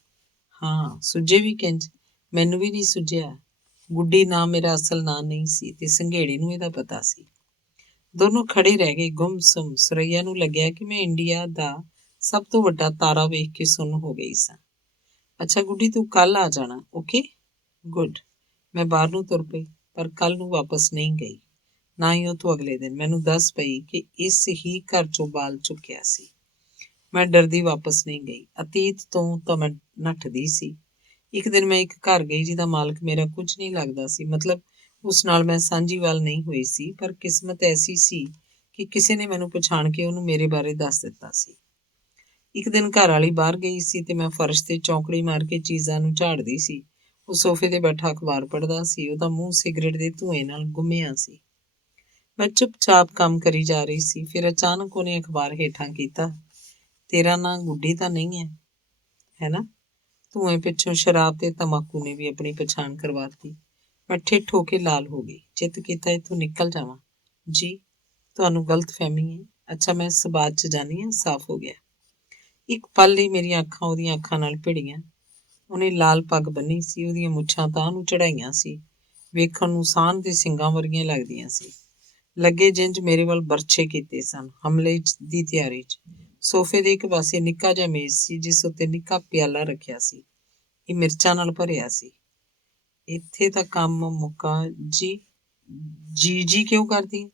ਹਾਂ, ਸੁੱਝੇ ਵੀ ਕਿੰਜ? ਮੈਨੂੰ ਵੀ ਨਹੀਂ ਸੁੱਝਿਆ। ਗੁੱਡੀ ਨਾਂ ਮੇਰਾ ਅਸਲ ਨਾਂ ਨਹੀਂ ਸੀ ਤੇ ਸੰਘੇੜੇ ਨੂੰ ਇਹਦਾ ਪਤਾ ਸੀ। ਦੋਨੋਂ ਖੜੇ ਰਹਿ ਗਏ, ਗੁੰਮ-ਸੁੰਮ। ਸੁਰੱਈਆ ਨੂੰ ਲੱਗਿਆ ਕਿ ਮੈਂ ਇੰਡੀਆ ਦਾ ਸਭ ਤੋਂ ਵੱਡਾ ਤਾਰਾ ਵੇਖ ਕੇ ਸੁੰਨ ਹੋ ਗਈ ਸਾਂ। ਅੱਛਾ ਗੁੱਡੀ, ਤੂੰ ਕੱਲ ਆ ਜਾਣਾ, ਓਕੇ? ਗੁੱਡ। ਮੈਂ ਬਾਹਰ ਨੂੰ ਤੁਰ ਪਈ, ਪਰ ਕੱਲ ਨੂੰ ਵਾਪਸ ਨਹੀਂ ਗਈ, ਨਾ ਹੀ ਉਹ ਤੋਂ ਅਗਲੇ ਦਿਨ। ਮੈਨੂੰ ਦੱਸ ਪਈ ਕਿ ਇਸ ਹੀ ਘਰ 'ਚੋਂ ਬਾਲ ਚੁੱਕਿਆ ਸੀ। ਮੈਂ ਡਰਦੀ ਵਾਪਸ ਨਹੀਂ ਗਈ। ਅਤੀਤ ਤੋਂ ਤਾਂ ਮੈਂ ਨੱਠਦੀ ਸੀ। ਇੱਕ ਦਿਨ ਮੈਂ ਇੱਕ ਘਰ ਗਈ ਜਿਹਦਾ ਮਾਲਕ ਮੇਰਾ ਕੁਝ ਨਹੀਂ ਲੱਗਦਾ ਸੀ। ਮਤਲਬ ਉਸ ਨਾਲ ਮੈਂ ਸਾਂਝੀਵਾਲ ਨਹੀਂ ਹੋਈ ਸੀ, ਪਰ ਕਿਸਮਤ ਐਸੀ ਸੀ ਕਿ ਕਿਸੇ ਨੇ ਮੈਨੂੰ ਪਛਾਣ ਕੇ ਉਹਨੂੰ ਮੇਰੇ ਬਾਰੇ ਦੱਸ ਦਿੱਤਾ ਸੀ। ਇੱਕ ਦਿਨ ਘਰ ਵਾਲੀ ਬਾਹਰ ਗਈ ਸੀ ਤੇ ਮੈਂ ਫਰਸ਼ ਤੇ ਚੌਂਕੜੀ ਮਾਰ ਕੇ ਚੀਜ਼ਾਂ ਨੂੰ ਝਾੜਦੀ ਸੀ। ਉਹ ਸੋਫੇ ਤੇ ਬੈਠਾ ਅਖਬਾਰ ਪੜ੍ਹਦਾ ਸੀ। ਉਹਦਾ ਮੂੰਹ ਸਿਗਰਟ ਦੇ ਧੂਏ ਨਾਲ ਗੁੰਮਿਆ ਸੀ। ਮੈਂ ਚੁੱਪਚਾਪ ਕੰਮ ਕਰੀ ਜਾ ਰਹੀ ਸੀ। ਫਿਰ ਅਚਾਨਕ ਉਹਨੇ ਅਖਬਾਰ ਹੇਠਾਂ ਕੀਤਾ। ਤੇਰਾ ਨਾਂ ਗੁੱਡੀ ਤਾਂ ਨਹੀਂ ਹੈ ਨਾ? ਧੂਏ ਪਿੱਛੋਂ ਸ਼ਰਾਬ ਤੇ ਤੰਬਾਕੂ ਨੇ ਵੀ ਆਪਣੀ ਪਛਾਣ ਕਰਵਾਤੀ। ਮੈਂ ਠਿੱਠ ਹੋ ਕੇ ਲਾਲ ਹੋ ਗਈ। ਚਿੱਤ ਕੀਤਾ ਇੱਥੋਂ ਨਿਕਲ ਜਾਵਾਂ। ਜੀ, ਤੁਹਾਨੂੰ ਗਲਤ ਫਹਿਮੀ ਹੈ। ਅੱਛਾ, ਮੈਂ ਸਬਾਤ 'ਚ ਜਾਨੀ ਹਾਂ। ਸਾਫ਼ ਹੋ ਗਿਆ। ਇੱਕ ਪਲ ਲਈ ਮੇਰੀਆਂ ਅੱਖਾਂ ਉਹਦੀਆਂ ਅੱਖਾਂ ਨਾਲ ਭਿੜੀਆਂ। ਉਹਨੇ ਲਾਲ ਪੱਗ ਬੰਨੀ ਸੀ। ਉਹਦੀਆਂ ਮੁੱਛਾਂ ਤਾਂ ਨੂੰ ਚੜਾਈਆਂ ਸੀ। ਵੇਖਣ ਨੂੰ ਸਾਹਣ ਦੇ ਸਿੰਗਾਂ ਵਰਗੀਆਂ ਲੱਗਦੀਆਂ ਸੀ। ਲੱਗੇ ਜਿੰਜ ਮੇਰੇ ਵੱਲ ਬਰਛੇ ਕੀਤੇ ਸਨ। ਹਮਲੇ ਦੀ ਤਿਆਰੀ 'ਚ। ਸੋਫੇ ਦੇ ਇੱਕ ਪਾਸੇ ਨਿੱਕਾ ਜਿਹਾ ਮੇਜ਼ ਸੀ, ਜਿਸ ਉੱਤੇ ਨਿੱਕਾ ਪਿਆਲਾ ਰੱਖਿਆ ਸੀ। ਇਹ ਮਿਰਚਾਂ ਨਾਲ ਭਰਿਆ ਸੀ। ਇੱਥੇ ਤਾਂ ਕੰਮ ਮੁੱਕਾ। ਜੀ ਕਿਉਂ ਕਰਦੀ?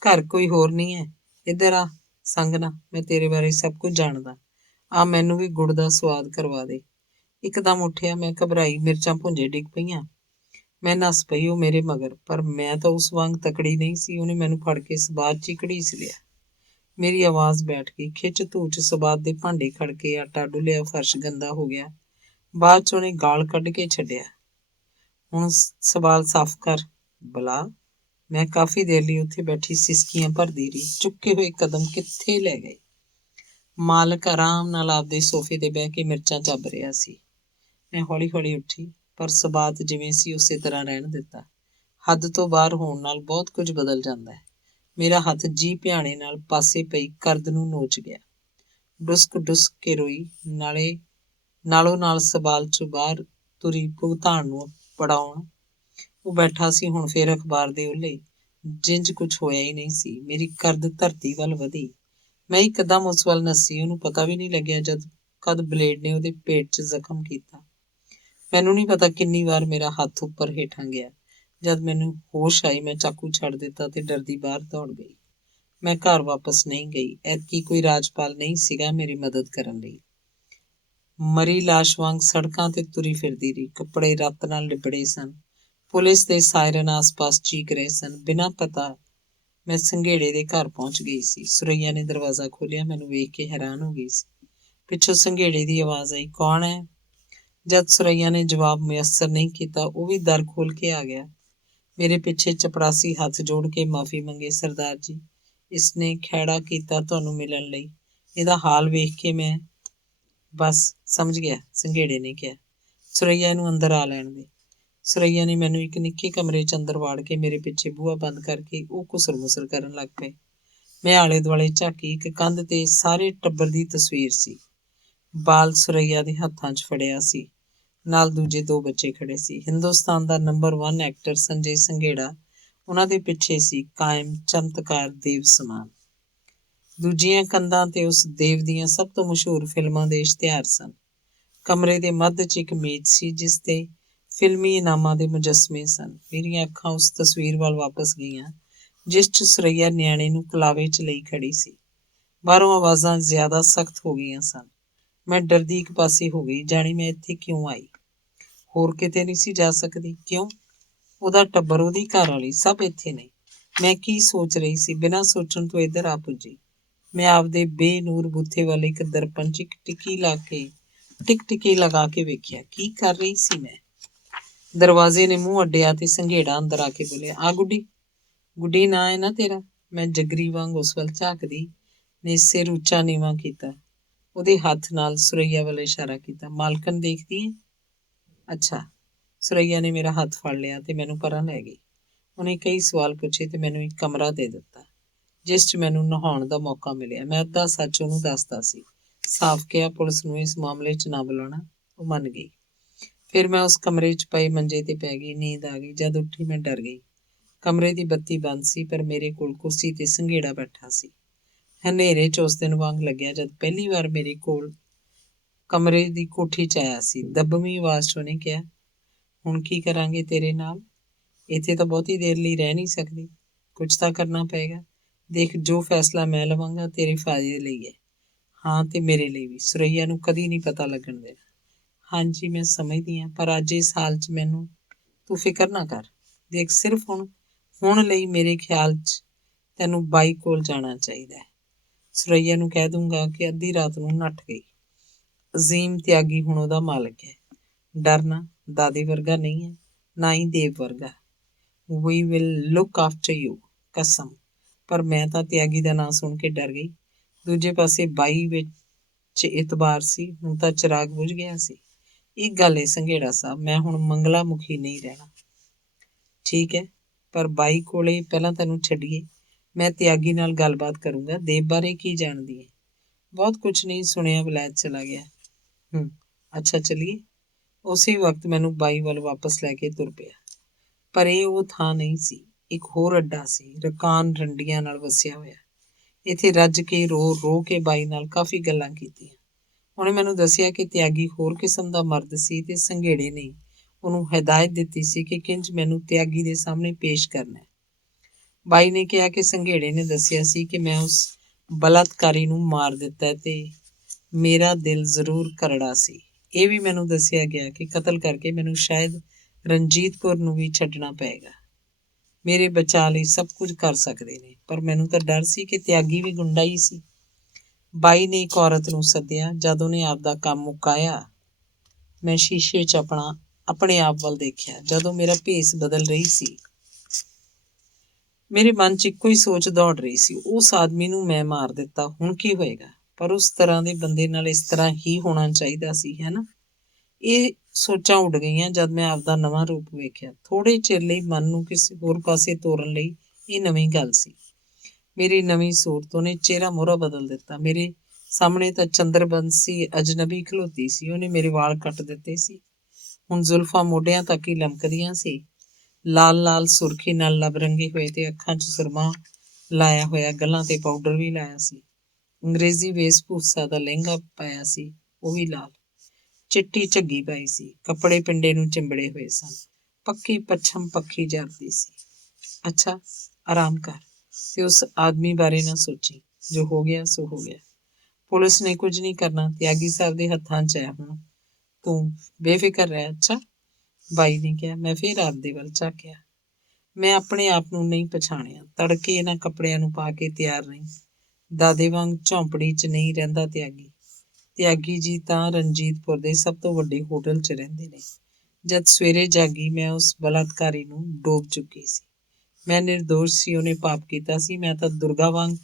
ਘਰ ਕੋਈ ਹੋਰ ਨਹੀਂ ਹੈ? ਇੱਧਰ ਆ ਸੰਗਨਾ, ਮੈਂ ਤੇਰੇ ਬਾਰੇ ਸਭ ਕੁਝ ਜਾਣਦਾ। ਆ ਮੈਨੂੰ ਵੀ ਗੁੜ ਦਾ ਸਵਾਦ ਕਰਵਾ ਦੇ। ਇੱਕਦਮ ਉੱਠਿਆ। ਮੈਂ ਘਬਰਾਈ। ਮਿਰਚਾਂ ਭੁੰਜੇ ਡਿੱਗ ਪਈਆਂ। ਮੈਂ ਨੱਸ ਪਈ ਉਹ ਮੇਰੇ ਮਗਰ, ਪਰ ਮੈਂ ਤਾਂ ਉਸ ਵਾਂਗ ਤਕੜੀ ਨਹੀਂ ਸੀ। ਉਹਨੇ ਮੈਨੂੰ ਫੜ ਕੇ ਸਬਾਤ 'ਚ ਘੜੀਸ ਲਿਆ। ਮੇਰੀ ਆਵਾਜ਼ ਬੈਠ ਗਈ। ਖਿੱਚ ਧੂ 'ਚ ਸਬਾਤ ਦੇ ਭਾਂਡੇ ਖੜਕੇ, ਆਟਾ ਡੁੱਲਿਆ, ਫਰਸ਼ ਗੰਦਾ ਹੋ ਗਿਆ। ਬਾਅਦ 'ਚ ਉਹਨੇ ਗਾਲ ਕੱਢ ਕੇ ਛੱਡਿਆ। ਹੁਣ ਸਵਾਲ ਸਾਫ਼ ਕਰ ਬਲਾ। ਮੈਂ ਕਾਫੀ ਦੇਰ ਲਈ ਉੱਥੇ ਬੈਠੀ ਸਿਸਕੀਆਂ ਭਰਦੀ ਰਹੀ। ਚੁੱਕੇ ਹੋਏ ਕਦਮ ਕਿੱਥੇ ਲੈ ਗਏ। ਮਾਲਕ ਆਰਾਮ ਨਾਲ ਆਪਦੇ ਸੋਫੇ ਤੇ ਬਹਿ ਕੇ ਮਿਰਚਾਂ ਚੱਬ ਰਿਹਾ ਸੀ। ਮੈਂ ਹੌਲੀ ਹੌਲੀ ਉੱਠੀ, ਪਰ ਸਬਾਤ ਜਿਵੇਂ ਸੀ ਉਸੇ ਤਰ੍ਹਾਂ ਰਹਿਣ ਦਿੱਤਾ। ਹੱਦ ਤੋਂ ਬਾਹਰ ਹੋਣ ਨਾਲ ਬਹੁਤ ਕੁਝ ਬਦਲ ਜਾਂਦਾ ਹੈ। ਮੇਰਾ ਹੱਥ ਜੀ ਭਿਆਣੇ ਨਾਲ ਪਾਸੇ ਪਈ ਕਰਦ ਨੂੰ ਨੋਚ ਗਿਆ। ਡੁਸਕ ਡੁਸਕ ਕੇ ਰੋਈ। ਨਾਲੋਂ ਨਾਲ ਸਬਾਲ 'ਚੋਂ ਬਾਹਰ ਤੁਰੀ ਭੁਗਤਾਨ ਨੂੰ ਪੜਾਉਣ। ਉਹ ਬੈਠਾ ਸੀ ਹੁਣ ਫੇਰ ਅਖਬਾਰ ਦੇ ਉਹਲੇ, ਜਿੰਜ ਕੁਝ ਹੋਇਆ ਹੀ ਨਹੀਂ ਸੀ। ਮੇਰੀ ਕਰਦ ਧਰਤੀ ਵੱਲ ਵਧੀ। ਮੈਂ ਇੱਕਦਮ ਉਸ ਵੱਲ ਨੱਸੀ। ਉਹਨੂੰ ਪਤਾ ਵੀ ਨਹੀਂ ਲੱਗਿਆ ਕਦ ਬਲੇਡ ਨੇ ਉਹਦੇ ਪੇਟ 'ਚ ਜ਼ਖਮ ਕੀਤਾ। ਮੈਨੂੰ ਨਹੀਂ ਪਤਾ ਕਿੰਨੀ ਵਾਰ ਮੇਰਾ ਹੱਥ ਉੱਪਰ ਹੇਠਾਂ ਗਿਆ। ਜਦ ਮੈਨੂੰ ਹੋਸ਼ ਆਈ, ਮੈਂ ਚਾਕੂ ਛੱਡ ਦਿੱਤਾ ਤੇ ਡਰਦੀ ਬਾਹਰ ਦੌੜ ਗਈ। ਮੈਂ ਘਰ ਵਾਪਸ ਨਹੀਂ ਗਈ। ਐਤਕੀ ਕੋਈ ਰਾਜਪਾਲ ਨਹੀਂ ਸੀਗਾ ਮੇਰੀ ਮਦਦ ਕਰਨ ਲਈ। ਮਰੀ ਲਾਸ਼ ਵਾਂਗ ਸੜਕਾਂ ਤੇ ਤੁਰੀ ਫਿਰਦੀ ਰਹੀ। ਕੱਪੜੇ ਰੱਤ ਨਾਲ ਲਿਬੜੇ ਸਨ। ਪੁਲਿਸ ਦੇ ਸਾਇਰਨ ਆਸ-ਪਾਸ ਚੀਕ ਰਹੇ ਸਨ। ਬਿਨਾਂ ਪਤਾ ਮੈਂ ਸੰਘੇੜੇ ਦੇ ਘਰ ਪਹੁੰਚ ਗਈ ਸੀ। ਸੁਰੱਈਆ ਨੇ ਦਰਵਾਜ਼ਾ ਖੋਲ੍ਹਿਆ। ਮੈਨੂੰ ਵੇਖ ਕੇ ਹੈਰਾਨ ਹੋ ਗਈ ਸੀ। ਪਿੱਛੋਂ ਸੰਘੇੜੇ ਦੀ ਆਵਾਜ਼ ਆਈ, ਕੌਣ ਹੈ? ਜਦ ਸੁਰੱਈਆ ਨੇ ਜਵਾਬ ਮੁਯੱਸਰ ਨਹੀਂ ਕੀਤਾ, ਉਹ ਵੀ ਦਰ ਖੋਲ੍ਹ ਕੇ ਆ ਗਿਆ। ਮੇਰੇ ਪਿੱਛੇ ਚਪੜਾਸੀ ਹੱਥ ਜੋੜ ਕੇ ਮਾਫ਼ੀ ਮੰਗੇ। ਸਰਦਾਰ ਜੀ, ਇਸਨੇ ਖਹਿੜਾ ਕੀਤਾ ਤੁਹਾਨੂੰ ਮਿਲਣ ਲਈ। ਇਹਦਾ ਹਾਲ ਵੇਖ ਕੇ ਮੈਂ ਬਸ ਸਮਝ ਗਿਆ, ਸੰਘੇੜੇ ਨੇ ਕਿਹਾ। ਸੁਰੱਈਆ ਨੂੰ ਅੰਦਰ ਆ ਲੈਣ ਦੇ। ਸੁਰੱਈਆ ਨੇ ਮੈਨੂੰ ਇੱਕ ਨਿੱਕੇ ਕਮਰੇ 'ਚ ਅੰਦਰ ਵਾੜ ਕੇ ਮੇਰੇ ਪਿੱਛੇ ਬੂਹਾ ਬੰਦ ਕਰਕੇ ਉਹ ਘੁਸਰ-ਮੁਸਰ ਕਰਨ ਲੱਗ ਪਏ। ਮੈਂ ਆਲੇ ਦੁਆਲੇ ਝਾਕੀ। ਇੱਕ ਕੰਧ ਤੇ ਸਾਰੇ ਟੱਬਰ ਦੀ ਤਸਵੀਰ ਸੀ। ਬਾਲ ਸੁਰੱਈਆ ਦੇ ਹੱਥਾਂ 'ਚ ਫੜਿਆ ਸੀ। ਨਾਲ ਦੂਜੇ 2 ਬੱਚੇ ਖੜੇ ਸੀ। ਹਿੰਦੁਸਤਾਨ ਦਾ ਨੰਬਰ 1 ਐਕਟਰ ਸੰਜੇ ਸੰਘੇੜਾ ਉਹਨਾਂ ਦੇ ਪਿੱਛੇ ਸੀ, ਕਾਇਮ, ਚਮਤਕਾਰ ਦੇਵ ਸਮਾਨ। ਦੂਜੀਆਂ ਕੰਧਾਂ ਤੇ ਉਸ ਦੇਵ ਦੀਆਂ ਸਭ ਤੋਂ ਮਸ਼ਹੂਰ ਫਿਲਮਾਂ ਦੇ ਇਸ਼ਤਿਹਾਰ ਸਨ। ਕਮਰੇ ਦੇ ਮੱਧ 'ਚ ਇੱਕ ਮੇਜ਼ ਸੀ, ਜਿਸ ਤੇ ਫਿਲਮੀ ਇਨਾਮਾਂ ਦੇ ਮੁਜੱਸਮੇ ਸਨ। ਮੇਰੀਆਂ ਅੱਖਾਂ ਉਸ ਤਸਵੀਰ ਵੱਲ ਵਾਪਸ ਗਈਆਂ, ਜਿਸ 'ਚ ਸੁਰੱਈਆ ਨਿਆਣੇ ਨੂੰ ਕਲਾਵੇ 'ਚ ਲਈ ਖੜੀ ਸੀ। ਬਾਹਰੋਂ ਆਵਾਜ਼ਾਂ ਜ਼ਿਆਦਾ ਸਖਤ ਹੋ ਗਈਆਂ ਸਨ। ਮੈਂ ਡਰਦੀ ਇੱਕ ਪਾਸੇ ਹੋ ਗਈ, ਜਾਣੀ ਮੈਂ ਇੱਥੇ ਕਿਉਂ ਆਈ? ਹੋਰ ਕਿਤੇ ਨਹੀਂ ਸੀ ਜਾ ਸਕਦੀ। ਕਿਉਂ? ਉਹਦਾ ਟੱਬਰ, ਉਹਦੀ ਘਰ ਵਾਲੀ, ਸਭ ਇੱਥੇ ਨੇ। ਮੈਂ ਕੀ ਸੋਚ ਰਹੀ ਸੀ? ਬਿਨਾਂ ਸੋਚਣ ਤੋਂ ਇੱਧਰ ਆ ਪੁੱਜੀ। ਮੈਂ ਆਪਦੇ ਬੇਨੂਰ ਬੂਥੇ ਵੱਲ ਇੱਕ ਦਰਪਣ 'ਚ ਟਿਕ ਟਿਕੀ ਲਗਾ ਕੇ ਵੇਖਿਆ। ਕੀ ਕਰ ਰਹੀ ਸੀ ਮੈਂ? ਦਰਵਾਜ਼ੇ ਨੇ ਮੂੰਹ ਅੱਡਿਆ ਤੇ ਸੰਘੇੜਾ ਅੰਦਰ ਆ ਕੇ ਬੋਲਿਆ, ਆ ਗੁੱਡੀ। ਗੁੱਡੀ ਨਾਂ ਹੈ ਨਾ ਤੇਰਾ? ਮੈਂ ਜਗਰੀ ਵਾਂਗ ਉਸ ਵੱਲ ਝਾਕਦੀ ਨੇ ਸਿਰ ਉੱਚਾ ਨੀਵਾਂ ਕੀਤਾ। ਉਹਦੇ ਹੱਥ ਨਾਲ ਸੁਰਈਆ ਵੱਲ ਇਸ਼ਾਰਾ ਕੀਤਾ। ਮਾਲਕਣ ਦੇਖਦੀ ਹੈ? ਅੱਛਾ। ਸੁਰਈਆ ਨੇ ਮੇਰਾ ਹੱਥ ਫੜ ਲਿਆ ਤੇ ਮੈਨੂੰ ਪਰਾਂ ਲੈ ਗਈ। ਉਹਨੇ ਕਈ ਸਵਾਲ ਪੁੱਛੇ ਤੇ ਮੈਨੂੰ ਇੱਕ ਕਮਰਾ ਦੇ ਦਿੱਤਾ, ਜਿਸ 'ਚ ਮੈਨੂੰ ਨਹਾਉਣ ਦਾ ਮੌਕਾ ਮਿਲਿਆ। ਮੈਂ ਅੱਧਾ ਸੱਚ ਉਹਨੂੰ ਦੱਸਦਾ ਸੀ। ਸਾਫ਼ ਕਿਹਾ, ਪੁਲਿਸ ਨੂੰ ਇਸ ਮਾਮਲੇ 'ਚ ਨਾ ਬੁਲਾਉਣਾ। ਉਹ ਮੰਨ ਗਈ। ਫਿਰ ਮੈਂ ਉਸ ਕਮਰੇ 'ਚ ਪਏ ਮੰਜੇ ਤੇ ਪੈ ਗਈ। ਨੀਂਦ ਆ ਗਈ। ਜਦ ਉੱਠੀ ਮੈਂ ਡਰ ਗਈ। ਕਮਰੇ ਦੀ ਬੱਤੀ ਬੰਦ ਸੀ, ਪਰ ਮੇਰੇ ਕੋਲ ਕੁਰਸੀ ਤੇ ਸੰਘੇੜਾ ਬੈਠਾ ਸੀ। ਹਨੇਰੇ 'ਚ ਉਸ ਦਿਨ ਵਾਂਗ ਲੱਗਿਆ ਜਦ ਪਹਿਲੀ ਵਾਰ ਮੇਰੇ ਕੋਲ ਕਮਰੇ ਦੀ ਕੋਠੀ 'ਚ ਆਇਆ ਸੀ। ਦੱਬਵੀਂ ਆਵਾਜ਼ 'ਚ ਉਹਨੇ ਕਿਹਾ, ਹੁਣ ਕੀ ਕਰਾਂਗੇ ਤੇਰੇ ਨਾਲ? ਇੱਥੇ ਤਾਂ ਬਹੁਤੀ ਦੇਰ ਲਈ ਰਹਿ ਨਹੀਂ ਸਕਦੀ। ਕੁਝ ਤਾਂ ਕਰਨਾ ਪਏਗਾ। ਦੇਖ, ਜੋ ਫੈਸਲਾ ਮੈਂ ਲਵਾਂਗਾ ਤੇਰੇ ਫਾਇਦੇ ਲਈ ਹੈ। ਹਾਂ, ਤੇ ਮੇਰੇ ਲਈ ਵੀ। ਸੁਰਈਆ ਨੂੰ ਕਦੀ ਨਹੀਂ ਪਤਾ ਲੱਗਣ ਦੇਣਾ। ਹਾਂਜੀ, ਮੈਂ ਸਮਝਦੀ ਹਾਂ, ਪਰ ਅੱਜ ਇਸ ਹਾਲ 'ਚ ਮੈਨੂੰ ਤੂੰ ਫਿਕਰ ਨਾ ਕਰ। ਦੇਖ, ਸਿਰਫ ਹੁਣ ਲਈ ਮੇਰੇ ਖਿਆਲ 'ਚ ਤੈਨੂੰ ਬਾਈ ਕੋਲ ਜਾਣਾ ਚਾਹੀਦਾ ਹੈ। ਸੁਰਈਆ ਨੂੰ ਕਹਿ ਦੂੰਗਾ ਕਿ ਅੱਧੀ ਰਾਤ ਨੂੰ ਨੱਠ ਗਈ। ਅਜ਼ੀਮ ਤਿਆਗੀ ਹੁਣ ਉਹਦਾ ਮਾਲਕ ਹੈ। ਡਰਨਾ ਦਾਦੀ ਵਰਗਾ ਨਹੀਂ ਹੈ, ਨਾ ਹੀ ਦੇਵ ਵਰਗਾ। We will look after you, ਕਸਮ। ਪਰ ਮੈਂ ਤਾਂ ਤਿਆਗੀ ਦਾ ਨਾਂ ਸੁਣ ਕੇ ਡਰ ਗਈ। ਦੂਜੇ ਪਾਸੇ ਬਾਈ ਵਿੱਚ ਇਤਬਾਰ ਸੀ। ਹੁਣ ਤਾਂ ਚਿਰਾਗ ਬੁਝ ਗਿਆ ਸੀ। ਇੱਕ ਗੱਲ ਏ ਸੰਘੇੜਾ ਸਾਹਿਬ, ਮੈਂ ਹੁਣ ਮੰਗਲਾ ਮੁਖੀ ਨਹੀਂ ਰਹਿਣਾ। ਠੀਕ ਹੈ, ਪਰ ਬਾਈ ਕੋਲੇ ਪਹਿਲਾਂ ਤੈਨੂੰ ਛੱਡੀਏ। ਮੈਂ ਤਿਆਗੀ ਨਾਲ ਗੱਲਬਾਤ ਕਰੂੰਗਾ। ਦੇਵ ਬਾਰੇ ਕੀ ਜਾਣਦੀ ਹੈ? ਬਹੁਤ ਕੁਝ ਨਹੀਂ, ਸੁਣਿਆ ਵਲਾਇਤ ਚਲਾ ਗਿਆ। ਅੱਛਾ, ਚਲੀਏ। ਉਸੇ ਵਕਤ ਮੈਨੂੰ ਬਾਈ ਵੱਲ ਵਾਪਸ ਲੈ ਕੇ ਤੁਰ ਪਿਆ। ਪਰ ਇਹ ਉਹ ਥਾਂ ਨਹੀਂ ਸੀ। ਇੱਕ ਹੋਰ ਅੱਡਾ ਸੀ, ਰਕਾਨ ਰੰਡੀਆਂ ਨਾਲ ਵਸਿਆ ਹੋਇਆ। ਇੱਥੇ ਰੱਜ ਕੇ ਰੋ ਕੇ ਬਾਈ ਨਾਲ ਕਾਫੀ ਗੱਲਾਂ ਕੀਤੀਆਂ। ਉਹਨੇ ਮੈਨੂੰ ਦੱਸਿਆ ਕਿ ਤਿਆਗੀ ਹੋਰ ਕਿਸਮ ਦਾ ਮਰਦ ਸੀ ਤੇ ਸੰਘੇੜੇ ਨੇ ਉਹਨੂੰ ਹਦਾਇਤ ਦਿੱਤੀ ਸੀ ਕਿ ਕਿੰਜ ਮੈਨੂੰ ਤਿਆਗੀ ਦੇ ਸਾਹਮਣੇ ਪੇਸ਼ ਕਰਨਾ ਹੈ। ਬਾਈ ਨੇ ਕਿਹਾ ਕਿ ਸੰਘੇੜੇ ਨੇ ਦੱਸਿਆ ਸੀ ਕਿ ਮੈਂ ਉਸ ਬਲਾਤਕਾਰੀ ਨੂੰ ਮਾਰ ਦਿੱਤਾ ਤੇ ਮੇਰਾ ਦਿਲ ਜ਼ਰੂਰ ਕਰੜਾ ਸੀ। ਇਹ ਵੀ ਮੈਨੂੰ ਦੱਸਿਆ ਗਿਆ ਕਿ ਕਤਲ ਕਰਕੇ ਮੈਨੂੰ ਸ਼ਾਇਦ ਰਣਜੀਤ ਕੌਰ ਨੂੰ ਵੀ ਛੱਡਣਾ ਪਏਗਾ। ਮੇਰੇ ਬਚਾਅ ਲਈ ਸਭ ਕੁਝ ਕਰ ਸਕਦੇ ਨੇ, ਪਰ ਮੈਨੂੰ ਤਾਂ ਡਰ ਸੀ ਕਿ ਤਿਆਗੀ ਵੀ ਗੁੰਡਾ ਹੀ ਸੀ। ਬਾਈ ਨੇ ਇੱਕ ਔਰਤ ਨੂੰ ਸੱਦਿਆ। ਜਦ ਉਹਨੇ ਆਪਦਾ ਕੰਮ ਮੁਕਾਇਆ, ਮੈਂ ਸ਼ੀਸ਼ੇ 'ਚ ਆਪਣੇ ਆਪ ਵੱਲ ਦੇਖਿਆ। ਜਦੋਂ ਮੇਰਾ ਭੇਸ ਬਦਲ ਰਹੀ ਸੀ, ਮੇਰੇ ਮਨ 'ਚ ਇੱਕੋ ਹੀ ਸੋਚ ਦੌੜ ਰਹੀ ਸੀ, ਉਸ ਆਦਮੀ ਨੂੰ ਮੈਂ ਮਾਰ ਦਿੱਤਾ, ਹੁਣ ਕੀ ਹੋਏਗਾ? ਪਰ ਉਸ ਤਰ੍ਹਾਂ ਦੇ ਬੰਦੇ ਨਾਲ ਇਸ ਤਰ੍ਹਾਂ ਹੀ ਹੋਣਾ ਚਾਹੀਦਾ ਸੀ, ਹੈ ਨਾ? ਇਹ ਸੋਚਾਂ ਉੱਡ ਗਈਆਂ ਜਦ ਮੈਂ ਆਪਦਾ ਨਵਾਂ ਰੂਪ ਵੇਖਿਆ। ਥੋੜੇ ਚਿਰ ਲਈ ਮਨ ਨੂੰ ਕਿਸੇ ਹੋਰ ਪਾਸੇ ਤੋਰਨ ਲਈ ਇਹ ਨਵੀਂ ਗੱਲ ਸੀ। ਮੇਰੀ ਨਵੀਂ ਸੂਰਤ, ਉਹਨੇ ਚਿਹਰਾ ਮੋਹਰਾ ਬਦਲ ਦਿੱਤਾ। ਮੇਰੇ ਸਾਹਮਣੇ ਤਾਂ ਚੰਦਰਬੰਸੀ ਅਜਨਬੀ ਖਲੋਤੀ ਸੀ। ਉਹਨੇ ਮੇਰੇ ਵਾਲ ਕੱਟ ਦਿੱਤੇ ਸੀ। ਹੁਣ ਜ਼ੁਲਫਾਂ ਮੋਢਿਆਂ ਤੱਕ ਹੀ ਲਮਕਦੀਆਂ ਸੀ। ਲਾਲ ਸੁਰਖੀ ਨਾਲ ਲਬ ਰੰਗੇ ਹੋਏ ਤੇ ਅੱਖਾਂ 'ਚ ਸੁਰਮਾ ਲਾਇਆ ਹੋਇਆ, ਗੱਲਾਂ ਤੇ ਪਾਊਡਰ ਵੀ ਲਾਇਆ ਸੀ। ਅੰਗਰੇਜ਼ੀ ਵੇਸ਼ਭੂਸ਼ਾ ਦਾ ਲਹਿੰਗਾ ਪਾਇਆ ਸੀ, ਉਹ ਵੀ ਲਾਲ। ਚਿੱਟੀ ਝੱਗੀ ਪਾਈ ਸੀ। ਕੱਪੜੇ ਪਿੰਡੇ ਨੂੰ ਚਿੰਬੜੇ ਹੋਏ ਸਨ। ਪੱਕੀ ਪੱਛਮ ਪੱਖੀ ਜਾਪਦੀ ਸੀ। ਅੱਛਾ, ਆਰਾਮ ਕਰ ਤੇ ਉਸ ਆਦਮੀ ਬਾਰੇ ਨਾ ਸੋਚੀ। ਜੋ ਹੋ ਗਿਆ ਸੋ ਹੋ ਗਿਆ। ਪੁਲਿਸ ਨੇ ਕੁਝ ਨਹੀਂ ਕਰਨਾ। ਤਿਆਗੀ ਸਾਹਿਬ ਦੇ ਹੱਥਾਂ 'ਚ ਹੈ ਹੁਣ। ਤੂੰ ਬੇਫਿਕਰ ਰਹਿ। ਅੱਛਾ, ਬਾਈ ਨੇ ਕਿਹਾ। ਮੈਂ ਫਿਰ ਆਪਦੇ ਵੱਲ ਝਾਕਿਆ। ਮੈਂ ਆਪਣੇ ਆਪ ਨੂੰ ਨਹੀਂ ਪਛਾਣਿਆ। ਤੜਕੇ ਇਹਨਾਂ ਕੱਪੜਿਆਂ ਨੂੰ ਪਾ ਕੇ ਤਿਆਰ ਨਹੀਂ। ਦਾਦੇ ਵਾਂਗ ਝੌਂਪੜੀ 'ਚ ਨਹੀਂ ਰਹਿੰਦਾ ਤਿਆਗੀ ਜੀ ਤਾਂ ਰਣਜੀਤਪੁਰ ਦੇ ਸਭ ਤੋਂ ਵੱਡੇ ਹੋਟਲ 'ਚ ਰਹਿੰਦੇ ਨੇ। ਜਦ ਸਵੇਰੇ ਜਾਗੀ, ਮੈਂ ਉਸ ਬਲਾਤਕਾਰੀ ਨੂੰ ਡੋਬ ਚੁੱਕੀ ਸੀ। ਮੈਂ ਨਿਰਦੋਸ਼ ਸੀ। ਉਹਨੇ ਪਾਪ ਕੀਤਾ ਸੀ। ਮੈਂ ਤਾਂ ਦੁਰਗਾ ਵਾਂਗ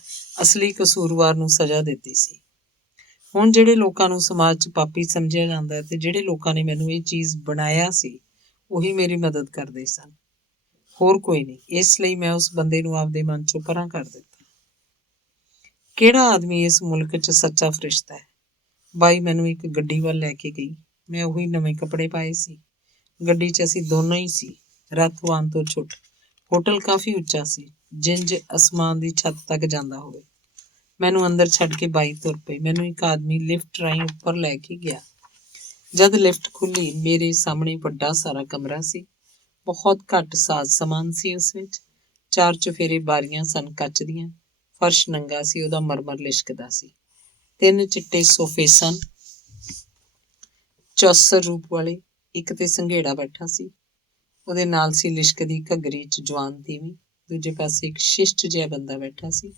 ਅਸਲੀ ਕਸੂਰਵਾਰ ਨੂੰ ਸਜ਼ਾ ਦਿੱਤੀ ਸੀ। ਹੁਣ ਜਿਹੜੇ ਲੋਕਾਂ ਨੂੰ ਸਮਾਜ 'ਚ ਪਾਪੀ ਸਮਝਿਆ ਜਾਂਦਾ ਹੈ ਤੇ ਜਿਹੜੇ ਲੋਕਾਂ ਨੇ ਮੈਨੂੰ ਇਹ ਚੀਜ਼ ਬਣਾਇਆ ਸੀ, ਉਹੀ ਮੇਰੀ ਮਦਦ ਕਰਦੇ ਸਨ, ਹੋਰ ਕੋਈ ਨਹੀਂ। ਇਸ ਲਈ ਮੈਂ ਉਸ ਬੰਦੇ ਨੂੰ ਆਪਦੇ ਮਨ 'ਚੋਂ ਪਰਾਂ ਕਰ ਦਿੱਤਾ। ਕਿਹੜਾ ਆਦਮੀ ਇਸ ਮੁਲਕ 'ਚ ਸੱਚਾ ਫਰਿਸ਼ਤਾ ਹੈ? ਬਾਈ ਮੈਨੂੰ ਇੱਕ ਗੱਡੀ ਵੱਲ ਲੈ ਕੇ ਗਈ। ਮੈਂ ਉਹੀ ਨਵੇਂ ਕੱਪੜੇ ਪਾਏ ਸੀ। ਗੱਡੀ 'ਚ ਅਸੀਂ ਦੋਨੋਂ ਹੀ ਸੀ। ਰੱਥਵਾਨ ਤੋਂ ਛੁੱਟ। ਹੋਟਲ ਕਾਫੀ ਉੱਚਾ ਸੀ, ਜਿੰਜ ਅਸਮਾਨ ਦੀ ਛੱਤ ਤੱਕ ਜਾਂਦਾ ਹੋਵੇ। ਮੈਨੂੰ ਅੰਦਰ ਛੱਡ ਕੇ ਬਾਈ ਤੁਰ ਪਈ। ਮੈਨੂੰ ਇੱਕ ਆਦਮੀ ਲਿਫਟ ਰਾਹੀਂ ਉੱਪਰ ਲੈ ਕੇ ਗਿਆ। ਜਦ ਲਿਫਟ ਖੁੱਲੀ, ਮੇਰੇ ਸਾਹਮਣੇ ਵੱਡਾ ਸਾਰਾ ਕਮਰਾ ਸੀ। ਬਹੁਤ ਘੱਟ ਸਾਜ਼ ਸਮਾਨ ਸੀ ਉਸ ਵਿੱਚ। 4 ਚੁਫੇਰੇ ਬਾਰੀਆਂ ਸਨ ਕੱਚ ਦੀਆਂ। ਫਰਸ਼ ਨੰਗਾ ਸੀ, ਉਹਦਾ ਮਰਮਰ ਲਿਸ਼ਕਦਾ ਸੀ। 3 ਚਿੱਟੇ ਸੋਫੇ ਸਨ, ਚੌਸਰ ਰੂਪ ਵਾਲੇ। ਇੱਕ ਤੇ ਸੰਘੇੜਾ ਬੈਠਾ ਸੀ, ਉਹਦੇ ਨਾਲ ਸੀ ਲਿਸ਼ਕਦੀ ਘੱਗਰੀ 'ਚ ਜਵਾਨ ਤੀਵੀਂ। ਦੂਜੇ ਪਾਸੇ ਇੱਕ ਸ਼ਿਸ਼ਟ ਜਿਹਾ ਬੰਦਾ ਬੈਠਾ ਸੀ,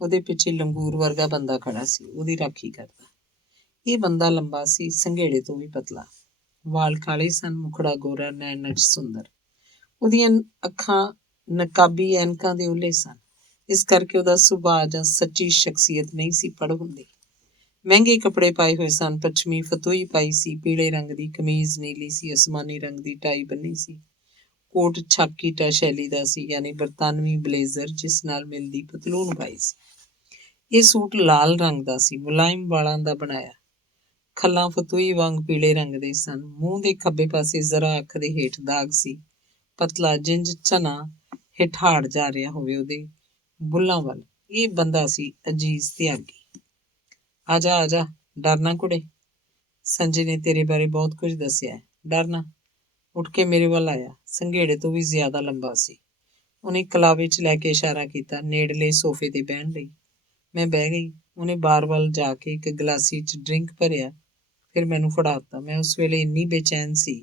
ਉਹਦੇ ਪਿੱਛੇ ਲੰਗੂਰ ਵਰਗਾ ਬੰਦਾ ਖੜਾ ਸੀ, ਉਹਦੀ ਰਾਖੀ ਕਰਦਾ। ਇਹ ਬੰਦਾ ਲੰਬਾ ਸੀ, ਸੰਘੇੜੇ ਤੋਂ ਵੀ ਪਤਲਾ। ਵਾਲ ਕਾਲੇ ਸਨ, ਮੁਖੜਾ ਗੋਰਾ, ਨੈਣ ਨਕਸ਼ ਸੁੰਦਰ। ਉਹਦੀਆਂ ਅੱਖਾਂ ਨਕਾਬੀ ਐਨਕਾਂ ਦੇ ਉਹਲੇ ਸਨ, ਇਸ ਕਰਕੇ ਉਹਦਾ ਸੁਭਾਅ ਜਾਂ ਸੱਚੀ ਸ਼ਖਸੀਅਤ ਨਹੀਂ ਸੀ ਪੜ੍ਹ ਹੁੰਦੀ। ਮਹਿੰਗੇ ਕੱਪੜੇ ਪਾਏ ਹੋਏ ਸਨ, ਪੱਛਮੀ ਫਤੂਈ ਪਾਈ ਸੀ, ਪੀਲੇ ਰੰਗ ਦੀ ਕਮੀਜ਼ ਨੀਲੀ ਸੀ, ਅਸਮਾਨੀ ਰੰਗ ਦੀ ਟਾਈ ਬੰਨੀ ਸੀ। ਕੋਟ ਛਾਕੀਟਾ ਸ਼ੈਲੀ ਦਾ ਸੀ, ਯਾਨੀ ਬਰਤਾਨਵੀ ਬਲੇਜ਼ਰ ਜਿਸ ਨਾਲ ਮਿਲਦੀ ਪਤਲੂਨ ਪਾਈ ਸੀ। ਇਹ ਸੂਟ ਲਾਲ ਰੰਗ ਦਾ ਸੀ, ਮੁਲਾਇਮ ਵਾਲਾਂ ਦਾ ਬਣਾਇਆ। ਖੱਲਾਂ ਫਤੂਈ ਵਾਂਗ ਪੀਲੇ ਰੰਗ ਦੇ ਸਨ। ਮੂੰਹ ਦੇ ਖੱਬੇ ਪਾਸੇ ਜ਼ਰਾ ਅੱਖ ਦੇ ਹੇਠ ਦਾਗ ਸੀ, ਪਤਲਾ, ਜਿੰਜ ਝਨਾ ਹੇਠਾੜ ਜਾ ਰਿਹਾ ਹੋਵੇ ਉਹਦੇ ਬੁੱਲਾਂ ਵੱਲ। ਇਹ ਬੰਦਾ ਸੀ ਅਜੀਜ਼ ਤਿਆਗੀ। ਆ ਜਾ, ਡਰਨਾ ਕੁੜੇ। ਸੰਜੇ ਨੇ ਤੇਰੇ ਬਾਰੇ ਬਹੁਤ ਕੁਝ ਦੱਸਿਆ ਹੈ, ਡਰਨਾ। ਉੱਠ ਕੇ ਮੇਰੇ ਵੱਲ ਆਇਆ। ਸੰਘੇੜੇ ਤੋਂ ਵੀ ਜ਼ਿਆਦਾ ਲੰਬਾ ਸੀ। ਉਹਨੇ ਕਲਾਵੇ 'ਚ ਲੈ ਕੇ ਇਸ਼ਾਰਾ ਕੀਤਾ, ਨੇੜਲੇ ਸੋਫੇ ਤੇ ਬਹਿਣ ਲਈ। ਮੈਂ ਬਹਿ ਗਈ। ਉਹਨੇ ਬਾਰ ਵੱਲ ਜਾ ਕੇ ਇੱਕ ਗਲਾਸੀ 'ਚ ਡਰਿੰਕ ਭਰਿਆ, ਫਿਰ ਮੈਨੂੰ ਫੜਾ ਦਿੱਤਾ। ਮੈਂ ਉਸ ਵੇਲੇ ਇੰਨੀ ਬੇਚੈਨ ਸੀ,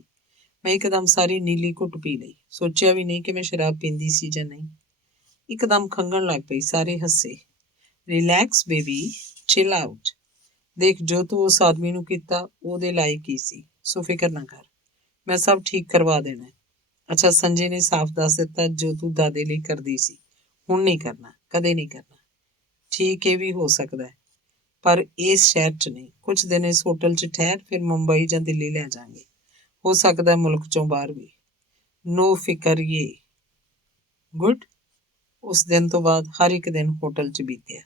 ਮੈਂ ਇੱਕਦਮ ਸਾਰੀ ਨੀਲੀ ਘੁੱਟ ਪੀ ਲਈ। ਸੋਚਿਆ ਵੀ ਨਹੀਂ ਕਿ ਮੈਂ ਸ਼ਰਾਬ ਪੀਂਦੀ ਸੀ ਜਾਂ ਨਹੀਂ। ਇੱਕਦਮ ਖੰਘਣ ਲੱਗ ਪਈ। ਸਾਰੇ ਹੱਸੇ। Relax baby, chill out. ਦੇਖ, ਜੋ ਤੂੰ ਉਸ ਆਦਮੀ ਨੂੰ ਕੀਤਾ, ਉਹਦੇ ਲਾਇਕ ਹੀ ਸੀ, ਸੋ ਫਿਕਰ ਨਾ ਕਰ, ਮੈਂ ਸਭ ਠੀਕ ਕਰਵਾ ਦੇਣਾ। ਅੱਛਾ, ਸੰਜੇ ਨੇ ਸਾਫ਼ ਦੱਸ ਦਿੱਤਾ, ਜੋ ਤੂੰ ਦਾਦੇ ਲਈ ਕਰਦੀ ਸੀ, ਹੁਣ ਨਹੀਂ ਕਰਨਾ, ਕਦੇ ਨਹੀਂ ਕਰਨਾ। ਠੀਕ ਇਹ ਵੀ ਹੋ ਸਕਦਾ ਹੈ, ਪਰ ਇਸ ਸ਼ਹਿਰ 'ਚ ਨਹੀਂ। ਕੁਝ ਦਿਨ ਇਸ ਹੋਟਲ 'ਚ ਠਹਿਰ, ਫਿਰ ਮੁੰਬਈ ਜਾਂ ਦਿੱਲੀ ਲੈ ਜਾਵਾਂਗੇ। ਹੋ ਸਕਦਾ ਮੁਲਕ 'ਚੋਂ ਬਾਹਰ ਵੀ। ਨੋ ਫਿਕਰ ਯੇ। ਗੁੱਡ। ਉਸ ਦਿਨ ਤੋਂ ਬਾਅਦ ਹਰ ਇੱਕ ਦਿਨ ਹੋਟਲ 'ਚ ਬੀਤਿਆ।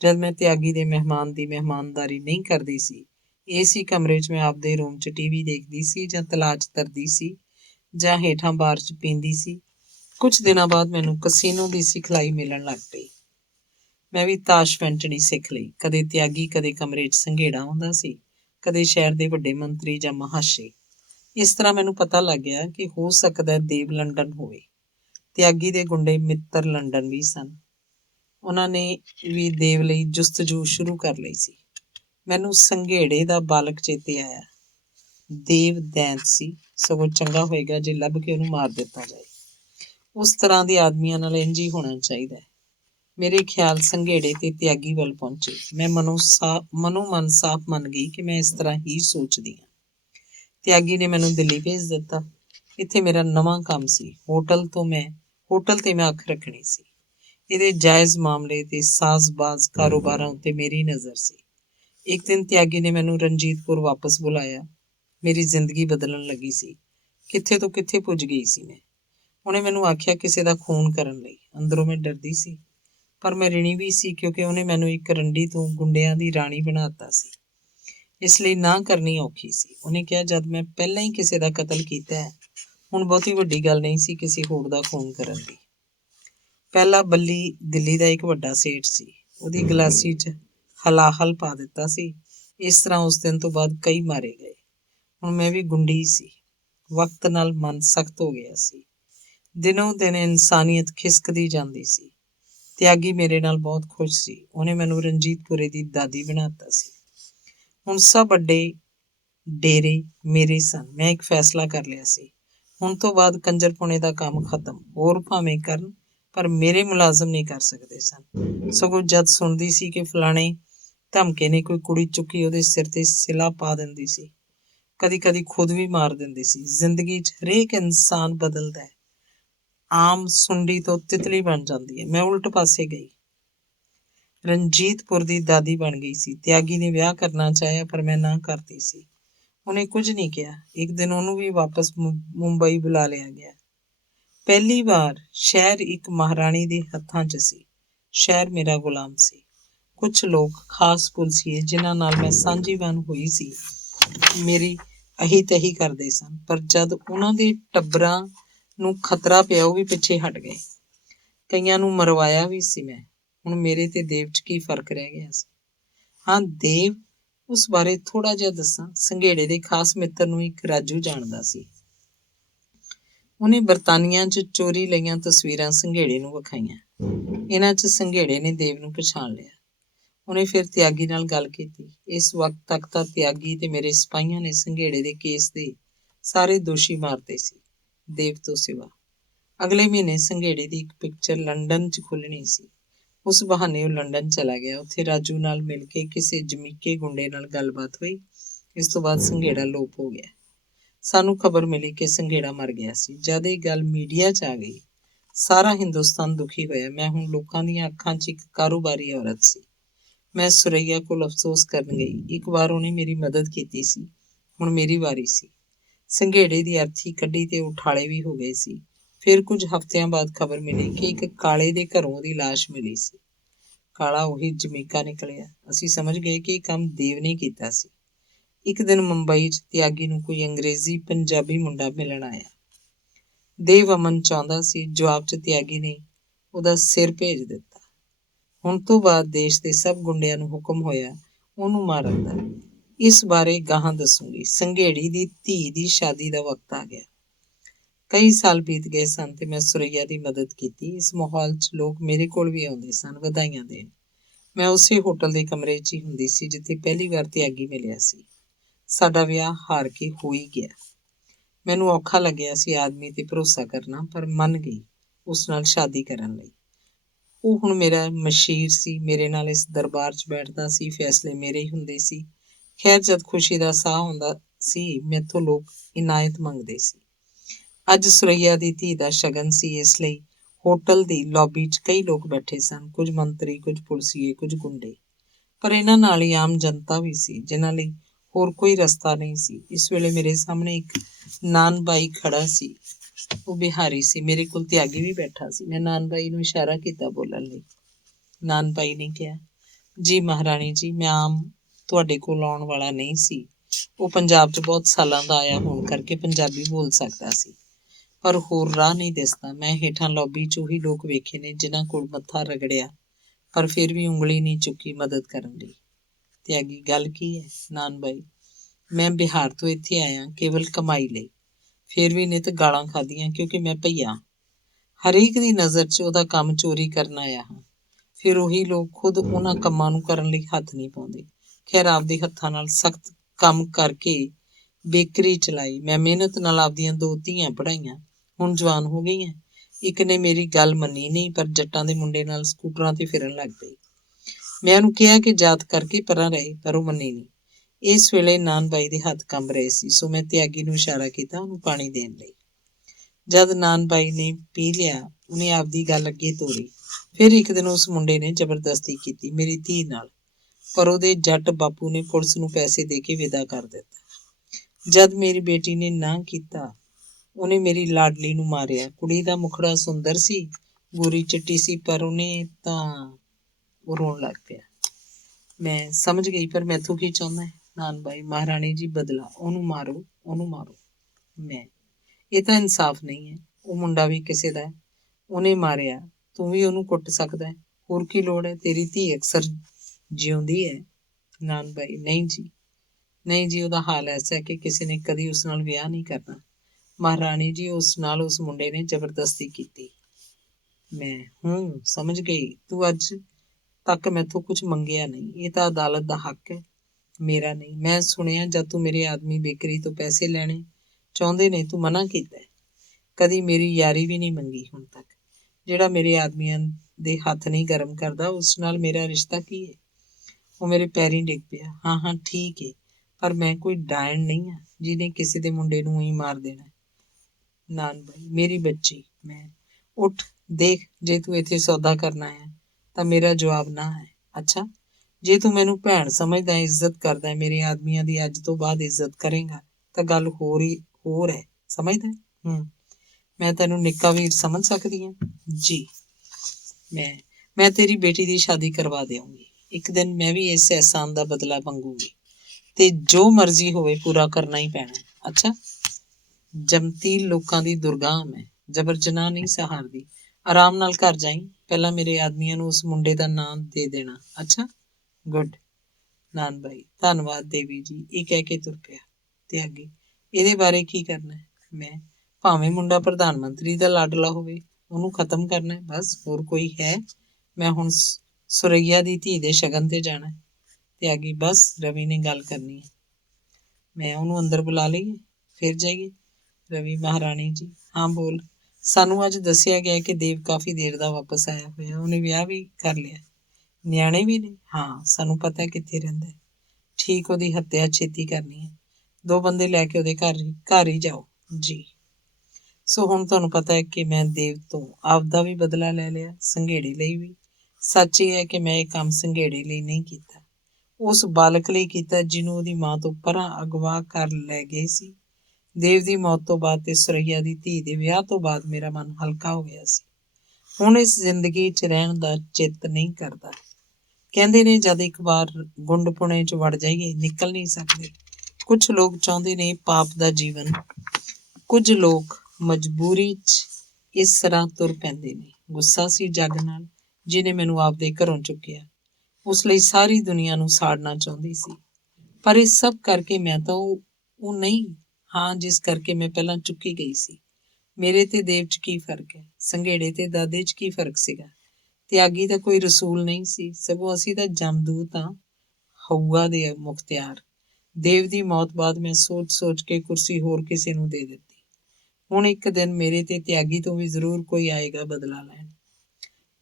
ਜਦ ਮੈਂ ਤਿਆਗੀ ਦੇ ਮਹਿਮਾਨ ਦੀ ਮਹਿਮਾਨਦਾਰੀ ਨਹੀਂ ਕਰਦੀ ਸੀ, ਏਸੀ ਕਮਰੇ 'ਚ ਮੈਂ ਆਪਦੇ ਰੂਮ 'ਚ ਟੀਵੀ ਦੇਖਦੀ ਸੀ, ਜਾਂ ਤਲਾਅ 'ਚ ਤਰਦੀ ਸੀ, ਜਾਂ ਹੇਠਾਂ ਬਾਰ 'ਚ ਪੀਂਦੀ ਸੀ। ਕੁਝ ਦਿਨਾਂ ਬਾਅਦ ਮੈਨੂੰ ਕਸੀਨੋ ਦੀ ਸਿਖਲਾਈ ਮਿਲਣ ਲੱਗ ਪਈ। ਮੈਂ ਵੀ ਤਾਸ਼ ਫੈਂਟਣੀ ਸਿੱਖ ਲਈ। ਕਦੇ ਤਿਆਗੀ, ਕਦੇ ਕਮਰੇ 'ਚ ਸੰਘੇੜਾ ਆਉਂਦਾ ਸੀ, ਕਦੇ ਸ਼ਹਿਰ ਦੇ ਵੱਡੇ ਮੰਤਰੀ ਜਾਂ ਮਹਾਸ਼ੇ। ਇਸ ਤਰ੍ਹਾਂ ਮੈਨੂੰ ਪਤਾ ਲੱਗ ਗਿਆ ਕਿ ਹੋ ਸਕਦਾ ਦੇਵ ਲੰਡਨ ਹੋਵੇ। ਤਿਆਗੀ ਦੇ ਗੁੰਡੇ ਮਿੱਤਰ ਲੰਡਨ ਵੀ ਸਨ। ਉਹਨਾਂ ਨੇ ਵੀ ਦੇਵ ਲਈ ਜੁਸਤਜੂ ਸ਼ੁਰੂ ਕਰ ਲਈ ਸੀ। ਮੈਨੂੰ ਸੰਘੇੜੇ ਦਾ ਬਾਲਕ ਚੇਤੇ ਆਇਆ। ਦੇਵ ਦੈਂਤ ਸੀ, ਸਗੋਂ ਚੰਗਾ ਹੋਏਗਾ ਜੇ ਲੱਭ ਕੇ ਉਹਨੂੰ ਮਾਰ ਦਿੱਤਾ ਜਾਏ। ਉਸ ਤਰ੍ਹਾਂ ਦੇ ਆਦਮੀਆਂ ਨਾਲ ਇੰਝ ਹੀ ਹੋਣਾ ਚਾਹੀਦਾ ਹੈ। ਮੇਰੇ ਖਿਆਲ ਸੰਘੇੜੇ ਤੇ ਤਿਆਗੀ ਵੱਲ ਪਹੁੰਚੇ। ਮੈਂ ਮਨੋ ਮਨ ਸਾਫ਼ ਮੰਨ ਗਈ ਕਿ ਮੈਂ ਇਸ ਤਰ੍ਹਾਂ ਹੀ ਸੋਚਦੀ ਹਾਂ। ਤਿਆਗੀ ਨੇ ਮੈਨੂੰ ਦਿੱਲੀ ਭੇਜ ਦਿੱਤਾ। ਇੱਥੇ ਮੇਰਾ ਨਵਾਂ ਕੰਮ ਸੀ। ਹੋਟਲ ਤੇ ਮੈਂ ਅੱਖ ਰੱਖਣੀ ਸੀ। ਇਹਦੇ ਜਾਇਜ਼ ਮਾਮਲੇ ਤੇ ਸਾਜ਼ਬਾਜ਼ ਕਾਰੋਬਾਰਾਂ ਉੱਤੇ ਮੇਰੀ ਨਜ਼ਰ ਸੀ। ਇੱਕ ਦਿਨ ਤਿਆਗੀ ਨੇ ਮੈਨੂੰ ਰਣਜੀਤਪੁਰ ਵਾਪਸ ਬੁਲਾਇਆ। ਮੇਰੀ ਜ਼ਿੰਦਗੀ ਬਦਲਣ ਲੱਗੀ ਸੀ। ਕਿੱਥੇ ਤੋਂ ਕਿੱਥੇ ਪੁੱਜ ਗਈ ਸੀ ਮੈਂ। ਉਹਨੇ ਮੈਨੂੰ ਆਖਿਆ ਕਿਸੇ ਦਾ ਖੂਨ ਕਰਨ ਲਈ। ਅੰਦਰੋਂ ਮੈਂ ਡਰਦੀ ਸੀ, ਪਰ ਮੈਂ ਰਿਣੀ ਵੀ ਸੀ, ਕਿਉਂਕਿ ਉਹਨੇ ਮੈਨੂੰ ਇੱਕ ਰੰਡੀ ਤੋਂ ਗੁੰਡਿਆਂ ਦੀ ਰਾਣੀ ਬਣਾ ਦਿੱਤਾ ਸੀ। ਇਸ ਲਈ ਨਾ ਕਰਨੀ ਔਖੀ ਸੀ। ਉਹਨੇ ਕਿਹਾ, ਜਦ ਮੈਂ ਪਹਿਲਾਂ ਹੀ ਕਿਸੇ ਦਾ ਕਤਲ ਕੀਤਾ ਹੈ, ਹੁਣ ਬਹੁਤੀ ਵੱਡੀ ਗੱਲ ਨਹੀਂ ਸੀ ਕਿਸੇ ਹੋਰ ਦਾ ਖੂਨ ਕਰਨ ਦੀ। ਪਹਿਲਾ ਬੱਲੀ ਦਿੱਲੀ ਦਾ ਇੱਕ ਵੱਡਾ ਸੇਠ ਸੀ। ਉਹਦੀ ਗਲਾਸੀ 'ਚ ਹਲਾਹਲ ਪਾ ਦਿੱਤਾ ਸੀ। ਇਸ ਤਰ੍ਹਾਂ ਉਸ ਦਿਨ ਤੋਂ ਬਾਅਦ ਕਈ ਮਾਰੇ ਗਏ। ਹੁਣ ਮੈਂ ਵੀ ਗੁੰਡੀ ਸੀ। ਵਕਤ ਨਾਲ ਮਨ ਸਖਤ ਹੋ ਗਿਆ ਸੀ। ਦਿਨੋਂ ਦਿਨ ਇਨਸਾਨੀਅਤ ਖਿਸਕਦੀ ਜਾਂਦੀ ਸੀ। ਤਿਆਗੀ ਮੇਰੇ ਨਾਲ ਬਹੁਤ ਖੁਸ਼ ਸੀ। ਉਹਨੇ ਮੈਨੂੰ ਰਣਜੀਤਪੁਰੇ ਦੀ ਦਾਦੀ ਬਣਾ ਦਿੱਤਾ ਸੀ। ਹੁਣ ਸਭ ਵੱਡੇ ਡੇਰੇ ਮੇਰੇ ਸਨ। ਮੈਂ ਇੱਕ ਫੈਸਲਾ ਕਰ ਲਿਆ ਸੀ, ਹੁਣ ਤੋਂ ਬਾਅਦ ਕੰਜਰਪੁਣੇ ਦਾ ਕੰਮ ਖਤਮ। ਹੋਰ ਭਾਵੇਂ ਕਰਨ, ਪਰ ਮੇਰੇ ਮੁਲਾਜ਼ਮ ਨਹੀਂ ਕਰ ਸਕਦੇ ਸਨ। ਸਗੋਂ ਜਦ ਸੁਣਦੀ ਸੀ ਕਿ ਫਲਾਣੇ ਧਮਕੇ ਨੇ ਕੋਈ ਕੁੜੀ ਚੁੱਕੀ, ਉਹਦੇ ਸਿਰ ਤੇ ਸਿਲਾ ਪਾ ਦਿੰਦੀ ਸੀ। ਕਦੀ ਕਦੀ ਖੁਦ ਵੀ ਮਾਰ ਦਿੰਦੀ ਸੀ। ਜ਼ਿੰਦਗੀ 'ਚ ਹਰੇਕ ਇਨਸਾਨ ਬਦਲਦਾ ਹੈ। ਆਮ ਸੁੰਡੀ ਤੋਂ ਤਿਤਲੀ ਬਣ ਜਾਂਦੀ ਹੈ। ਮੈਂ ਉਲਟ ਪਾਸੇ ਗਈ, ਰਣਜੀਤਪੁਰ ਦੀ ਦਾਦੀ ਬਣ ਗਈ ਸੀ। ਤਿਆਗੀ ਨੇ ਵਿਆਹ ਕਰਨਾ ਚਾਹਿਆ, ਪਰ ਮੈਂ ਨਾ ਕਰਦੀ ਸੀ। ਉਹਨੇ ਕੁਝ ਨਹੀਂ ਕਿਹਾ। ਇੱਕ ਦਿਨ ਉਹਨੂੰ ਵੀ ਵਾਪਸ ਮੁੰਬਈ ਬੁਲਾ ਲਿਆ ਗਿਆ। ਪਹਿਲੀ ਵਾਰ ਸ਼ਹਿਰ ਇੱਕ ਮਹਾਰਾਣੀ ਦੇ ਹੱਥਾਂ 'ਚ ਸੀ। ਸ਼ਹਿਰ ਮੇਰਾ ਗੁਲਾਮ ਸੀ। ਕੁਝ ਲੋਕ, ਖਾਸ ਪੁਲਸੀਏ ਜਿਨ੍ਹਾਂ ਨਾਲ ਮੈਂ ਸਾਂਝੀਵਾਨ ਹੋਈ ਸੀ, ਮੇਰੀ ਅਹੀ ਤਹੀ ਕਰਦੇ ਸਨ, ਪਰ ਜਦ ਉਹਨਾਂ ਦੇ ਟੱਬਰਾਂ ਨੂੰ ਖਤਰਾ ਪਿਆ, ਉਹ ਵੀ ਪਿੱਛੇ ਹਟ ਗਏ। ਕਈਆਂ ਨੂੰ ਮਰਵਾਇਆ ਵੀ ਸੀ ਮੈਂ। ਹੁਣ ਮੇਰੇ ਤੇ ਦੇਵ 'ਚ ਕੀ ਫਰਕ ਰਹਿ ਗਿਆ ਸੀ? ਹਾਂ, ਦੇਵ, ਉਸ ਬਾਰੇ ਥੋੜਾ ਜਿਹਾ ਦੱਸਾਂ। ਸੰਘੇੜੇ ਦੇ ਖਾਸ ਮਿੱਤਰ ਨੂੰ ਇੱਕ ਰਾਜੂ ਜਾਣਦਾ ਸੀ। ਉਹਨੇ ਬਰਤਾਨੀਆ 'ਚ ਚੋਰੀ ਲਈਆਂ ਤਸਵੀਰਾਂ ਸੰਘੇੜੇ ਨੂੰ ਵਿਖਾਈਆਂ। ਇਹਨਾਂ 'ਚ ਸੰਘੇੜੇ ਨੇ ਦੇਵ ਨੂੰ ਪਛਾਣ ਲਿਆ। ਉਹਨੇ ਫਿਰ ਤਿਆਗੀ ਨਾਲ ਗੱਲ ਕੀਤੀ। ਇਸ ਵਕਤ ਤੱਕ ਤਾਂ ਤਿਆਗੀ ਤੇ ਮੇਰੇ ਸਿਪਾਹੀਆਂ ਨੇ ਸੰਘੇੜੇ ਦੇ ਕੇਸ ਦੇ ਸਾਰੇ ਦੋਸ਼ੀ ਮਾਰਤੇ ਸੀ, ਦੇਵ ਤੋਂ ਸਿਵਾ। ਅਗਲੇ ਮਹੀਨੇ ਸੰਘੇੜੇ ਦੀ ਇੱਕ ਪਿਕਚਰ ਲੰਡਨ 'ਚ ਖੁੱਲ੍ਹਣੀ ਸੀ। ਉਸ ਬਹਾਨੇ ਉਹ ਲੰਡਨ ਚਲਾ ਗਿਆ। ਉੱਥੇ ਰਾਜੂ ਨਾਲ ਮਿਲ ਕੇ ਕਿਸੇ ਜਮੀਕੇ ਗੁੰਡੇ ਨਾਲ ਗੱਲਬਾਤ ਹੋਈ। ਇਸ ਤੋਂ ਬਾਅਦ ਸੰਘੇੜਾ ਲੋਪ ਹੋ ਗਿਆ। ਸਾਨੂੰ ਖਬਰ ਮਿਲੀ ਕਿ ਸੰਘੇੜਾ ਮਰ ਗਿਆ ਸੀ। ਜਦ ਇਹ ਗੱਲ ਮੀਡੀਆ 'ਚ ਆ ਗਈ, ਸਾਰਾ ਹਿੰਦੁਸਤਾਨ ਦੁਖੀ ਹੋਇਆ। ਮੈਂ ਹੁਣ ਲੋਕਾਂ ਦੀਆਂ ਅੱਖਾਂ 'ਚ ਇੱਕ ਕਾਰੋਬਾਰੀ ਔਰਤ ਸੀ। ਮੈਂ ਸੁਰੱਈਆ ਕੋਲ ਅਫਸੋਸ ਕਰਨ ਗਈ। ਇੱਕ ਵਾਰ ਉਹਨੇ ਮੇਰੀ ਮਦਦ ਕੀਤੀ ਸੀ, ਹੁਣ ਮੇਰੀ ਵਾਰੀ ਸੀ। ਸੰਘੇੜੇ ਦੀ ਅਰਥੀ ਕੱਢੀ ਤੇ ਉਠਾਲੇ ਵੀ ਹੋ ਗਏ ਸੀ। ਫਿਰ ਕੁਝ ਹਫ਼ਤਿਆਂ ਬਾਅਦ ਖਬਰ ਮਿਲੀ ਕਿ ਇੱਕ ਕਾਲੇ ਦੇ ਘਰੋਂ ਉਹਦੀ ਲਾਸ਼ ਮਿਲੀ ਸੀ। ਕਾਲਾ ਉਹੀ ਜਮੀਕਾ ਨਿਕਲਿਆ। ਅਸੀਂ ਸਮਝ ਗਏ ਕਿ ਇਹ ਕੰਮ ਦੇਵ ਨੇ ਕੀਤਾ ਸੀ। ਇੱਕ ਦਿਨ ਮੁੰਬਈ 'ਚ ਤਿਆਗੀ ਨੂੰ ਕੋਈ ਅੰਗਰੇਜ਼ੀ ਪੰਜਾਬੀ ਮੁੰਡਾ ਮਿਲਣ ਆਇਆ। ਦੇਵ ਅਮਨ ਚਾਹੁੰਦਾ ਸੀ। ਜਵਾਬ 'ਚ ਤਿਆਗੀ ਨੇ ਉਹਦਾ ਸਿਰ ਭੇਜ ਦਿੱਤਾ। ਹੁਣ ਤੋਂ ਬਾਅਦ ਦੇਸ਼ ਦੇ ਸਭ ਗੁੰਡਿਆਂ ਨੂੰ ਹੁਕਮ ਹੋਇਆ ਉਹਨੂੰ ਮਾਰਨ ਦਾ। ਇਸ ਬਾਰੇ ਗਾਹਾਂ ਦੱਸੂਗੀ। ਸੰਘੇੜੀ ਦੀ ਧੀ ਦੀ ਸ਼ਾਦੀ ਦਾ ਵਕਤ ਆ ਗਿਆ। ਕਈ ਸਾਲ ਬੀਤ ਗਏ ਸਨ ਤੇ ਮੈਂ ਸੁਰੱਈਆ ਦੀ ਮਦਦ ਕੀਤੀ। ਇਸ ਮਾਹੌਲ 'ਚ ਲੋਕ ਮੇਰੇ ਕੋਲ ਵੀ ਆਉਂਦੇ ਸਨ ਵਧਾਈਆਂ ਦੇਣ। ਮੈਂ ਉਸੇ ਹੋਟਲ ਦੇ ਕਮਰੇ 'ਚ ਹੀ ਹੁੰਦੀ ਸੀ ਜਿੱਥੇ ਪਹਿਲੀ ਵਾਰ ਤਿਆਗੀ ਮਿਲਿਆ ਸੀ। ਸਾਡਾ ਵਿਆਹ ਹਾਰ ਕੇ ਹੋ ਹੀ ਗਿਆ। ਮੈਨੂੰ ਔਖਾ ਲੱਗਿਆ ਸੀ ਆਦਮੀ ਤੇ ਭਰੋਸਾ ਕਰਨਾ, ਪਰ ਮੰਨ ਗਈ ਉਸ ਨਾਲ ਸ਼ਾਦੀ ਕਰਨ ਲਈ। ਉਹ ਹੁਣ ਮੇਰਾ ਮਸ਼ੀਰ ਸੀ, ਮੇਰੇ ਨਾਲ ਇਸ ਦਰਬਾਰ 'ਚ ਬੈਠਦਾ ਸੀ, ਫੈਸਲੇ ਮੇਰੇ ਹੀ ਹੁੰਦੇ ਸੀ। ਖੈਰ, ਜਦ ਖੁਸ਼ੀ ਦਾ ਸਾਹ ਆਉਂਦਾ ਸੀ, ਮੈਥੋਂ ਲੋਕ ਇਨਾਇਤ ਮੰਗਦੇ ਸੀ। ਅੱਜ ਸੁਰੱਈਆ ਦੀ ਧੀ ਦਾ ਸ਼ਗਨ ਸੀ, ਇਸ ਲਈ ਹੋਟਲ ਦੀ ਲੌਬੀ 'ਚ ਕਈ ਲੋਕ ਬੈਠੇ ਸਨ, ਕੁਝ ਮੰਤਰੀ, ਕੁਝ ਪੁਲਸੀਏ, ਕੁਝ ਗੁੰਡੇ। ਪਰ ਇਹਨਾਂ ਨਾਲ ਹੀ ਆਮ ਜਨਤਾ ਵੀ ਸੀ, ਜਿਨ੍ਹਾਂ ਲਈ ਹੋਰ ਕੋਈ ਰਸਤਾ ਨਹੀਂ ਸੀ। ਇਸ ਵੇਲੇ ਮੇਰੇ ਸਾਹਮਣੇ ਇੱਕ ਨਾਨ ਬਾਈ ਖੜਾ ਸੀ। ਉਹ ਬਿਹਾਰੀ ਸੀ। ਮੇਰੇ ਕੋਲ ਤਿਆਗੀ ਵੀ ਬੈਠਾ ਸੀ। ਮੈਂ ਨਾਨ ਬਾਈ ਨੂੰ ਇਸ਼ਾਰਾ ਕੀਤਾ ਬੋਲਣ ਲਈ। ਨਾਨ ਬਾਈ ਨੇ ਕਿਹਾ, ਜੀ ਮਹਾਰਾਣੀ ਜੀ, ਮੈਂ ਆਮ ਤੁਹਾਡੇ ਕੋਲ ਆਉਣ ਵਾਲਾ ਨਹੀਂ ਸੀ। ਉਹ ਪੰਜਾਬ 'ਚ ਬਹੁਤ ਸਾਲਾਂ ਦਾ ਆਇਆ ਹੋਣ ਕਰਕੇ ਪੰਜਾਬੀ ਬੋਲ ਸਕਦਾ ਸੀ, ਪਰ ਹੋਰ ਰਾਹ ਨਹੀਂ ਦਿਸਦਾ। ਮੈਂ ਹੇਠਾਂ ਲੌਬੀ 'ਚ ਉਹੀ ਲੋਕ ਵੇਖੇ ਨੇ ਜਿਨ੍ਹਾਂ ਕੋਲ ਮੱਥਾ ਰਗੜਿਆ, ਪਰ ਫਿਰ ਵੀ ਉਂਗਲੀ ਨਹੀਂ ਚੁੱਕੀ ਮਦਦ ਕਰਨ ਲਈ। ਤਿਆਗੀ, ਗੱਲ ਕੀ ਹੈ? ਨਾਨ ਬਾਈ, ਮੈਂ ਬਿਹਾਰ ਤੋਂ ਇੱਥੇ ਆਇਆ ਕੇਵਲ ਕਮਾਈ ਲਈ। ਫਿਰ ਵੀ ਨਿੱਤ ਗਾਲਾਂ ਖਾਧੀਆਂ ਕਿਉਂਕਿ ਮੈਂ ਭਈਆ। ਹਰੇਕ ਦੀ ਨਜ਼ਰ 'ਚ ਉਹਦਾ ਕੰਮ ਚੋਰੀ ਕਰਨ ਆਇਆ ਹਾਂ। ਫਿਰ ਉਹੀ ਲੋਕ ਖੁਦ ਉਹਨਾਂ ਕੰਮਾਂ ਨੂੰ ਕਰਨ ਲਈ ਹੱਥ ਨਹੀਂ ਪਾਉਂਦੇ। ਖੈਰ, ਆਪਦੇ ਹੱਥਾਂ ਨਾਲ ਸਖਤ ਕੰਮ ਕਰਕੇ ਬੇਕਰੀ ਚਲਾਈ। ਮੈਂ ਮਿਹਨਤ ਨਾਲ ਆਪਦੀਆਂ 2 ਧੀਆਂ ਪੜ੍ਹਾਈਆਂ, ਹੁਣ ਜਵਾਨ ਹੋ ਗਈਆਂ। ਇੱਕ ਨੇ ਮੇਰੀ ਗੱਲ ਮੰਨੀ ਨਹੀਂ, ਪਰ ਜੱਟਾਂ ਦੇ ਮੁੰਡੇ ਨਾਲ ਸਕੂਟਰਾਂ ਤੇ ਫਿਰਨ ਲੱਗ ਪਈ। ਮੈਂ ਉਹਨੂੰ ਕਿਹਾ ਕਿ ਜਾਤ ਕਰਕੇ ਪਰਾਂ ਰਹੇ, ਪਰ ਉਹ ਮੰਨੀ ਨਹੀਂ। ਇਸ ਵੇਲੇ ਨਾਨ ਬਾਈ ਦੇ ਹੱਥ ਕੰਬ ਰਹੇ ਸੀ, ਸੋ ਮੈਂ ਤਿਆਗੀ ਨੂੰ ਇਸ਼ਾਰਾ ਕੀਤਾ ਉਹਨੂੰ ਪਾਣੀ ਦੇਣ ਲਈ। ਜਦ ਨਾਨ ਬਾਈ ਨੇ ਪੀ ਲਿਆ, ਉਹਨੇ ਆਪਦੀ ਗੱਲ ਅੱਗੇ ਤੋਰੀ। ਫਿਰ ਇੱਕ ਦਿਨ ਉਸ ਮੁੰਡੇ ਨੇ ਜ਼ਬਰਦਸਤੀ ਕੀਤੀ ਮੇਰੀ ਧੀ ਨਾਲ, ਪਰ ਉਹਦੇ ਜੱਟ ਬਾਪੂ ਨੇ ਪੁਲਿਸ ਨੂੰ ਪੈਸੇ ਦੇ ਕੇ ਵਿਦਾ ਕਰ ਦਿੱਤਾ। ਜਦ ਮੇਰੀ ਬੇਟੀ ਨੇ ਨਾ ਕੀਤਾ, ਉਹਨੇ ਮੇਰੀ ਲਾਡਲੀ ਨੂੰ ਮਾਰਿਆ। ਕੁੜੀ ਦਾ ਮੁਖੜਾ ਸੁੰਦਰ ਸੀ, ਗੋਰੀ ਚਿੱਟੀ ਸੀ, ਪਰ ਉਹਨੇ ਤਾਂ... ਉਹ ਰੋਣ ਲੱਗ ਪਿਆ। ਮੈਂ ਸਮਝ ਗਈ, ਪਰ ਮੈਥੋਂ ਕੀ ਚਾਹੁੰਦਾ ਹੈ? ਨਾਨ ਬਾਈ, ਮਹਾਰਾਣੀ ਜੀ, ਬਦਲਾ। ਉਹਨੂੰ ਮਾਰੋ, ਉਹਨੂੰ ਮਾਰੋ। ਮੈਂ, ਇਹ ਤਾਂ ਇਨਸਾਫ ਨਹੀਂ ਹੈ। ਉਹ ਮੁੰਡਾ ਵੀ ਕਿਸੇ ਦਾ ਹੈ, ਉਹਨੇ ਮਾਰਿਆ, ਤੂੰ ਵੀ ਉਹਨੂੰ ਕੁੱਟ ਸਕਦਾ ਹੈ। ਹੋਰ ਕੀ ਲੋੜ ਹੈ? ਤੇਰੀ ਧੀ ਅਕਸਰ ਜਿਉਂਦੀ ਹੈ। ਨਾਨ ਬਾਈ, ਨਹੀਂ ਜੀ, ਨਹੀਂ ਜੀ, ਉਹਦਾ ਹਾਲ ਐਸਾ ਹੈ ਕਿ ਕਿਸੇ ਨੇ ਕਦੀ ਉਸ ਨਾਲ ਵਿਆਹ ਨਹੀਂ ਕਰਨਾ। ਮਹਾਰਾਣੀ ਜੀ, ਉਸ ਨਾਲ ਉਸ ਮੁੰਡੇ ਨੇ ਜ਼ਬਰਦਸਤੀ ਕੀਤੀ। ਮੈਂ ਸਮਝ ਗਈ। ਤੂੰ ਅੱਜ ਤੱਕ ਮੈਥੋਂ ਕੁਝ ਮੰਗਿਆ ਨਹੀਂ। ਇਹ ਤਾਂ ਅਦਾਲਤ ਦਾ ਹੱਕ ਹੈ, ਮੇਰਾ ਨਹੀਂ। ਮੈਂ ਸੁਣਿਆ ਜਦ ਤੂੰ ਮੇਰੇ ਆਦਮੀ ਬੇਕਰੀ ਤੋਂ ਪੈਸੇ ਲੈਣੇ ਚਾਹੁੰਦੇ ਨੇ, ਤੂੰ ਮਨਾ ਕੀਤਾ। ਕਦੀ ਮੇਰੀ ਯਾਰੀ ਵੀ ਨਹੀਂ ਮੰਗੀ ਹੁਣ ਤੱਕ। ਜਿਹੜਾ ਮੇਰੇ ਆਦਮੀਆਂ ਦੇ ਹੱਥ ਨਹੀਂ ਗਰਮ ਕਰਦਾ, ਉਸ ਨਾਲ ਮੇਰਾ ਰਿਸ਼ਤਾ ਕੀ ਹੈ? ਉਹ ਮੇਰੇ ਪੈਰੀਂ ਡਿੱਗ ਪਿਆ। ਹਾਂ, ਠੀਕ ਹੈ, ਪਰ ਮੈਂ ਕੋਈ ਡਾਇਣ ਨਹੀਂ ਹਾਂ ਜਿਹਨੇ ਕਿਸੇ ਦੇ ਮੁੰਡੇ ਨੂੰ ਹੀ ਮਾਰ ਦੇਣਾ। ਨਾਨ ਬਾਈ, ਮੇਰੀ ਬੱਚੀ। ਮੈਂ, ਉੱਠ, ਦੇਖ, ਜੇ ਤੂੰ ਇੱਥੇ ਸੌਦਾ ਕਰਨਾ ਹੈ ਤਾਂ ਮੇਰਾ ਜਵਾਬ ਨਾ ਹੈ। ਅੱਛਾ, ਜੇ ਤੂੰ ਮੈਨੂੰ ਭੈਣ ਸਮਝਦਾ, ਇੱਜ਼ਤ ਕਰਦਾ, ਮੇਰੇ ਆਦਮੀਆਂ ਦੀ ਅੱਜ ਤੋਂ ਬਾਅਦ ਇੱਜ਼ਤ ਕਰੇਗਾ ਤਾਂ ਗੱਲ ਹੋਰ ਹੈ, ਸਮਝਦਾ? ਮੈਂ ਤੈਨੂੰ ਨਿੱਕਾ ਵੀਰ ਸਮਝ ਸਕਦੀ ਹਾਂ? ਜੀ। ਮੈਂ ਤੇਰੀ ਬੇਟੀ ਦੀ ਸ਼ਾਦੀ ਕਰਵਾ ਦਿਆਂਗੀ। ਇੱਕ ਦਿਨ ਮੈਂ ਵੀ ਇਸ ਅਹਿਸਾਨ ਦਾ ਬਦਲਾ ਮੰਗੂਗੀ ਤੇ ਜੋ ਮਰਜ਼ੀ ਹੋਵੇ ਪੂਰਾ ਕਰਨਾ ਹੀ ਪੈਣਾ। ਅੱਛਾ, ਜੰਮਤੀ ਲੋਕਾਂ ਦੀ ਦੁਰਗਾ ਮੈਂ, ਜਬਰ ਜਨਾਹ ਨਹੀਂ ਸਹਾਰਦੀ। ਆਰਾਮ ਨਾਲ ਘਰ ਜਾਈਂ। ਪਹਿਲਾਂ ਮੇਰੇ ਆਦਮੀਆਂ ਨੂੰ ਉਸ ਮੁੰਡੇ ਦਾ ਨਾਂ ਦੇ ਦੇਣਾ। ਅੱਛਾ, ਗੁੱਡ। ਨਾਨ ਬਾਈ, ਧੰਨਵਾਦ ਦੇਵੀ ਜੀ, ਇਹ ਕਹਿ ਕੇ ਤੁਰ ਪਿਆ। ਤਿਆਗੀ, ਇਹਦੇ ਬਾਰੇ ਕੀ ਕਰਨਾ ਹੈ? ਮੈਂ, ਭਾਵੇਂ ਮੁੰਡਾ ਪ੍ਰਧਾਨ ਮੰਤਰੀ ਦਾ ਲਾਡਲਾ ਹੋਵੇ, ਉਹਨੂੰ ਖਤਮ ਕਰਨਾ ਹੈ, ਬਸ ਹੋਰ ਕੋਈ ਹੈ? ਮੈਂ ਹੁਣ ਸੁਰਈਆ ਦੀ ਧੀ ਦੇ ਸ਼ਗਨ ਤੇ ਜਾਣਾ ਹੈ। ਤਿਆਗੀ, ਬਸ ਰਵੀ ਨੇ ਗੱਲ ਕਰਨੀ ਹੈ। ਮੈਂ ਉਹਨੂੰ ਅੰਦਰ ਬੁਲਾ ਲਈਏ, ਫਿਰ ਜਾਈਏ? ਰਵੀ, ਮਹਾਰਾਣੀ ਜੀ। ਹਾਂ ਬੋਲ। ਸਾਨੂੰ ਅੱਜ ਦੱਸਿਆ ਗਿਆ ਕਿ ਦੇਵ ਕਾਫੀ ਦੇਰ ਦਾ ਵਾਪਸ ਆਇਆ ਹੋਇਆ, ਉਹਨੇ ਵਿਆਹ ਵੀ ਕਰ ਲਿਆ, ਨਿਆਣੇ ਵੀ ਨੇ। ਹਾਂ, ਸਾਨੂੰ ਪਤਾ ਕਿੱਥੇ ਰਹਿੰਦਾ ਹੈ। ਠੀਕ, ਉਹਦੀ ਹੱਤਿਆ ਛੇਤੀ ਕਰਨੀ ਹੈ। 2 ਬੰਦੇ ਲੈ ਕੇ ਉਹਦੇ ਘਰ ਹੀ ਜਾਓ। ਜੀ। ਸੋ ਹੁਣ ਤੁਹਾਨੂੰ ਪਤਾ ਹੈ ਕਿ ਮੈਂ ਦੇਵ ਤੋਂ ਆਪਦਾ ਵੀ ਬਦਲਾ ਲੈ ਲਿਆ, ਸੰਘੇੜੇ ਲਈ ਵੀ। ਸੱਚ ਇਹ ਹੈ ਕਿ ਮੈਂ ਇਹ ਕੰਮ ਸੰਘੇੜੇ ਲਈ ਨਹੀਂ ਕੀਤਾ, ਉਸ ਬਾਲਕ ਲਈ ਕੀਤਾ ਜਿਹਨੂੰ ਉਹਦੀ ਮਾਂ ਤੋਂ ਪਰਾਂ ਅਗਵਾ ਕਰ ਲੈ ਗਏ ਸੀ। ਦੇਵ ਦੀ ਮੌਤ ਤੋਂ ਬਾਅਦ ਤੇ ਸੁਰਈਆ ਦੀ ਧੀ ਦੇ ਵਿਆਹ ਤੋਂ ਬਾਅਦ ਮੇਰਾ ਮਨ ਹਲਕਾ ਹੋ ਗਿਆ ਸੀ। ਹੁਣ ਇਸ ਜ਼ਿੰਦਗੀ 'ਚ ਰਹਿਣ ਦਾ ਚਿੱਤ ਨਹੀਂ ਕਰਦਾ। ਕਹਿੰਦੇ ਨੇ ਜਦ ਇੱਕ ਵਾਰ ਗੁੰਡ ਪੁਣੇ 'ਚ ਵੜ ਜਾਈਏ, ਨਿਕਲ ਨਹੀਂ ਸਕਦੇ। ਕੁਝ ਲੋਕ ਚਾਹੁੰਦੇ ਨੇ ਪਾਪ ਦਾ ਜੀਵਨ, ਕੁਝ ਲੋਕ ਮਜਬੂਰੀ 'ਚ ਇਸ ਤਰ੍ਹਾਂ ਤੁਰ ਪੈਂਦੇ ਨੇ। ਗੁੱਸਾ ਸੀ ਜੱਗ ਨਾਲ, ਜਿਹਨੇ ਮੈਨੂੰ ਆਪਦੇ ਘਰੋਂ ਚੁੱਕਿਆ। ਉਸ ਲਈ ਸਾਰੀ ਦੁਨੀਆ ਨੂੰ ਸਾੜਨਾ ਚਾਹੁੰਦੀ ਸੀ। ਪਰ ਇਸ ਸਭ ਕਰਕੇ ਮੈਂ ਤਾਂ ਉਹ ਨਹੀਂ ਹਾਂ ਜਿਸ ਕਰਕੇ ਮੈਂ ਪਹਿਲਾਂ ਚੁੱਕੀ ਗਈ ਸੀ। ਮੇਰੇ ਤੇ ਦੇਵ 'ਚ ਕੀ ਫਰਕ ਹੈ? ਸੰਘੇੜੇ ਤੇ ਦਾਦੇ 'ਚ ਕੀ ਫਰਕ ਸੀਗਾ? ਤਿਆਗੀ ਤਾਂ ਕੋਈ ਰਸੂਲ ਨਹੀਂ ਸੀ, ਸਗੋਂ ਅਸੀਂ ਤਾਂ ਜਮਦੂਤ ਹਾਂ, ਹਊਆ ਦੇ ਮੁਖਤਿਆਰ। ਦੇਵ ਦੀ ਮੌਤ ਬਾਅਦ ਮੈਂ ਸੋਚ ਕੇ ਕੁਰਸੀ ਹੋਰ ਕਿਸੇ ਨੂੰ ਦੇ ਦਿੱਤੀ। ਹੁਣ ਇੱਕ ਦਿਨ ਮੇਰੇ ਤੇ ਤਿਆਗੀ ਤੋਂ ਵੀ ਜ਼ਰੂਰ ਕੋਈ ਆਏਗਾ ਬਦਲਾ ਲੈਣ।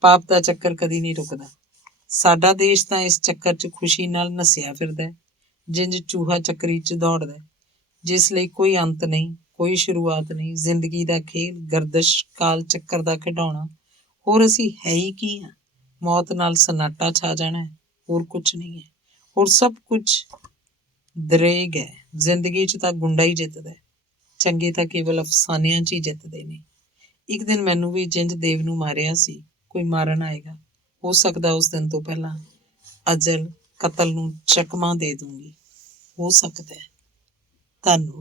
ਪਾਪ ਦਾ ਚੱਕਰ ਕਦੀ ਨਹੀਂ ਰੁਕਦਾ। ਸਾਡਾ ਦੇਸ਼ ਤਾਂ ਇਸ ਚੱਕਰ 'ਚ ਖੁਸ਼ੀ ਨਾਲ ਨੱਸਿਆ ਫਿਰਦਾ ਹੈ, ਜਿੰਜ ਚੂਹਾ ਚੱਕਰੀ 'ਚ ਦੌੜਦਾ, ਜਿਸ ਲਈ ਕੋਈ ਅੰਤ ਨਹੀਂ, ਕੋਈ ਸ਼ੁਰੂਆਤ ਨਹੀਂ। ਜ਼ਿੰਦਗੀ ਦਾ ਖੇਲ, ਗਰਦਸ਼, ਕਾਲ ਚੱਕਰ ਦਾ ਖਿਡੌਣਾ। ਹੋਰ ਅਸੀਂ ਹੈ ਹੀ ਕੀ ਹਾਂ? ਮੌਤ ਨਾਲ ਸਨਾਟਾ ਛਾ ਜਾਣਾ ਹੈ, ਹੋਰ ਕੁਝ ਨਹੀਂ ਹੈ। ਹੋਰ ਸਭ ਕੁਝ ਦਰੇਗ ਹੈ। ਜ਼ਿੰਦਗੀ 'ਚ ਤਾਂ ਗੁੰਡਾ ਹੀ ਜਿੱਤਦਾ ਹੈ, ਚੰਗੇ ਤਾਂ ਕੇਵਲ ਅਫਸਾਨਿਆਂ 'ਚ ਹੀ ਜਿੱਤਦੇ ਨੇ। ਇੱਕ ਦਿਨ ਮੈਨੂੰ ਵੀ ਜਿੰਜ ਦੇਵ ਨੂੰ ਮਾਰਿਆ ਸੀ, ਕੋਈ ਮਾਰਨ ਆਏਗਾ। ਹੋ ਸਕਦਾ ਉਸ ਦਿਨ ਤੋਂ ਪਹਿਲਾਂ ਅਜਲ ਕਤਲ ਨੂੰ ਚਕਮਾ ਦੇ ਦੂੰਗੀ, ਹੋ ਸਕਦਾ ਹੈ। ਧੰਨਵਾਦ।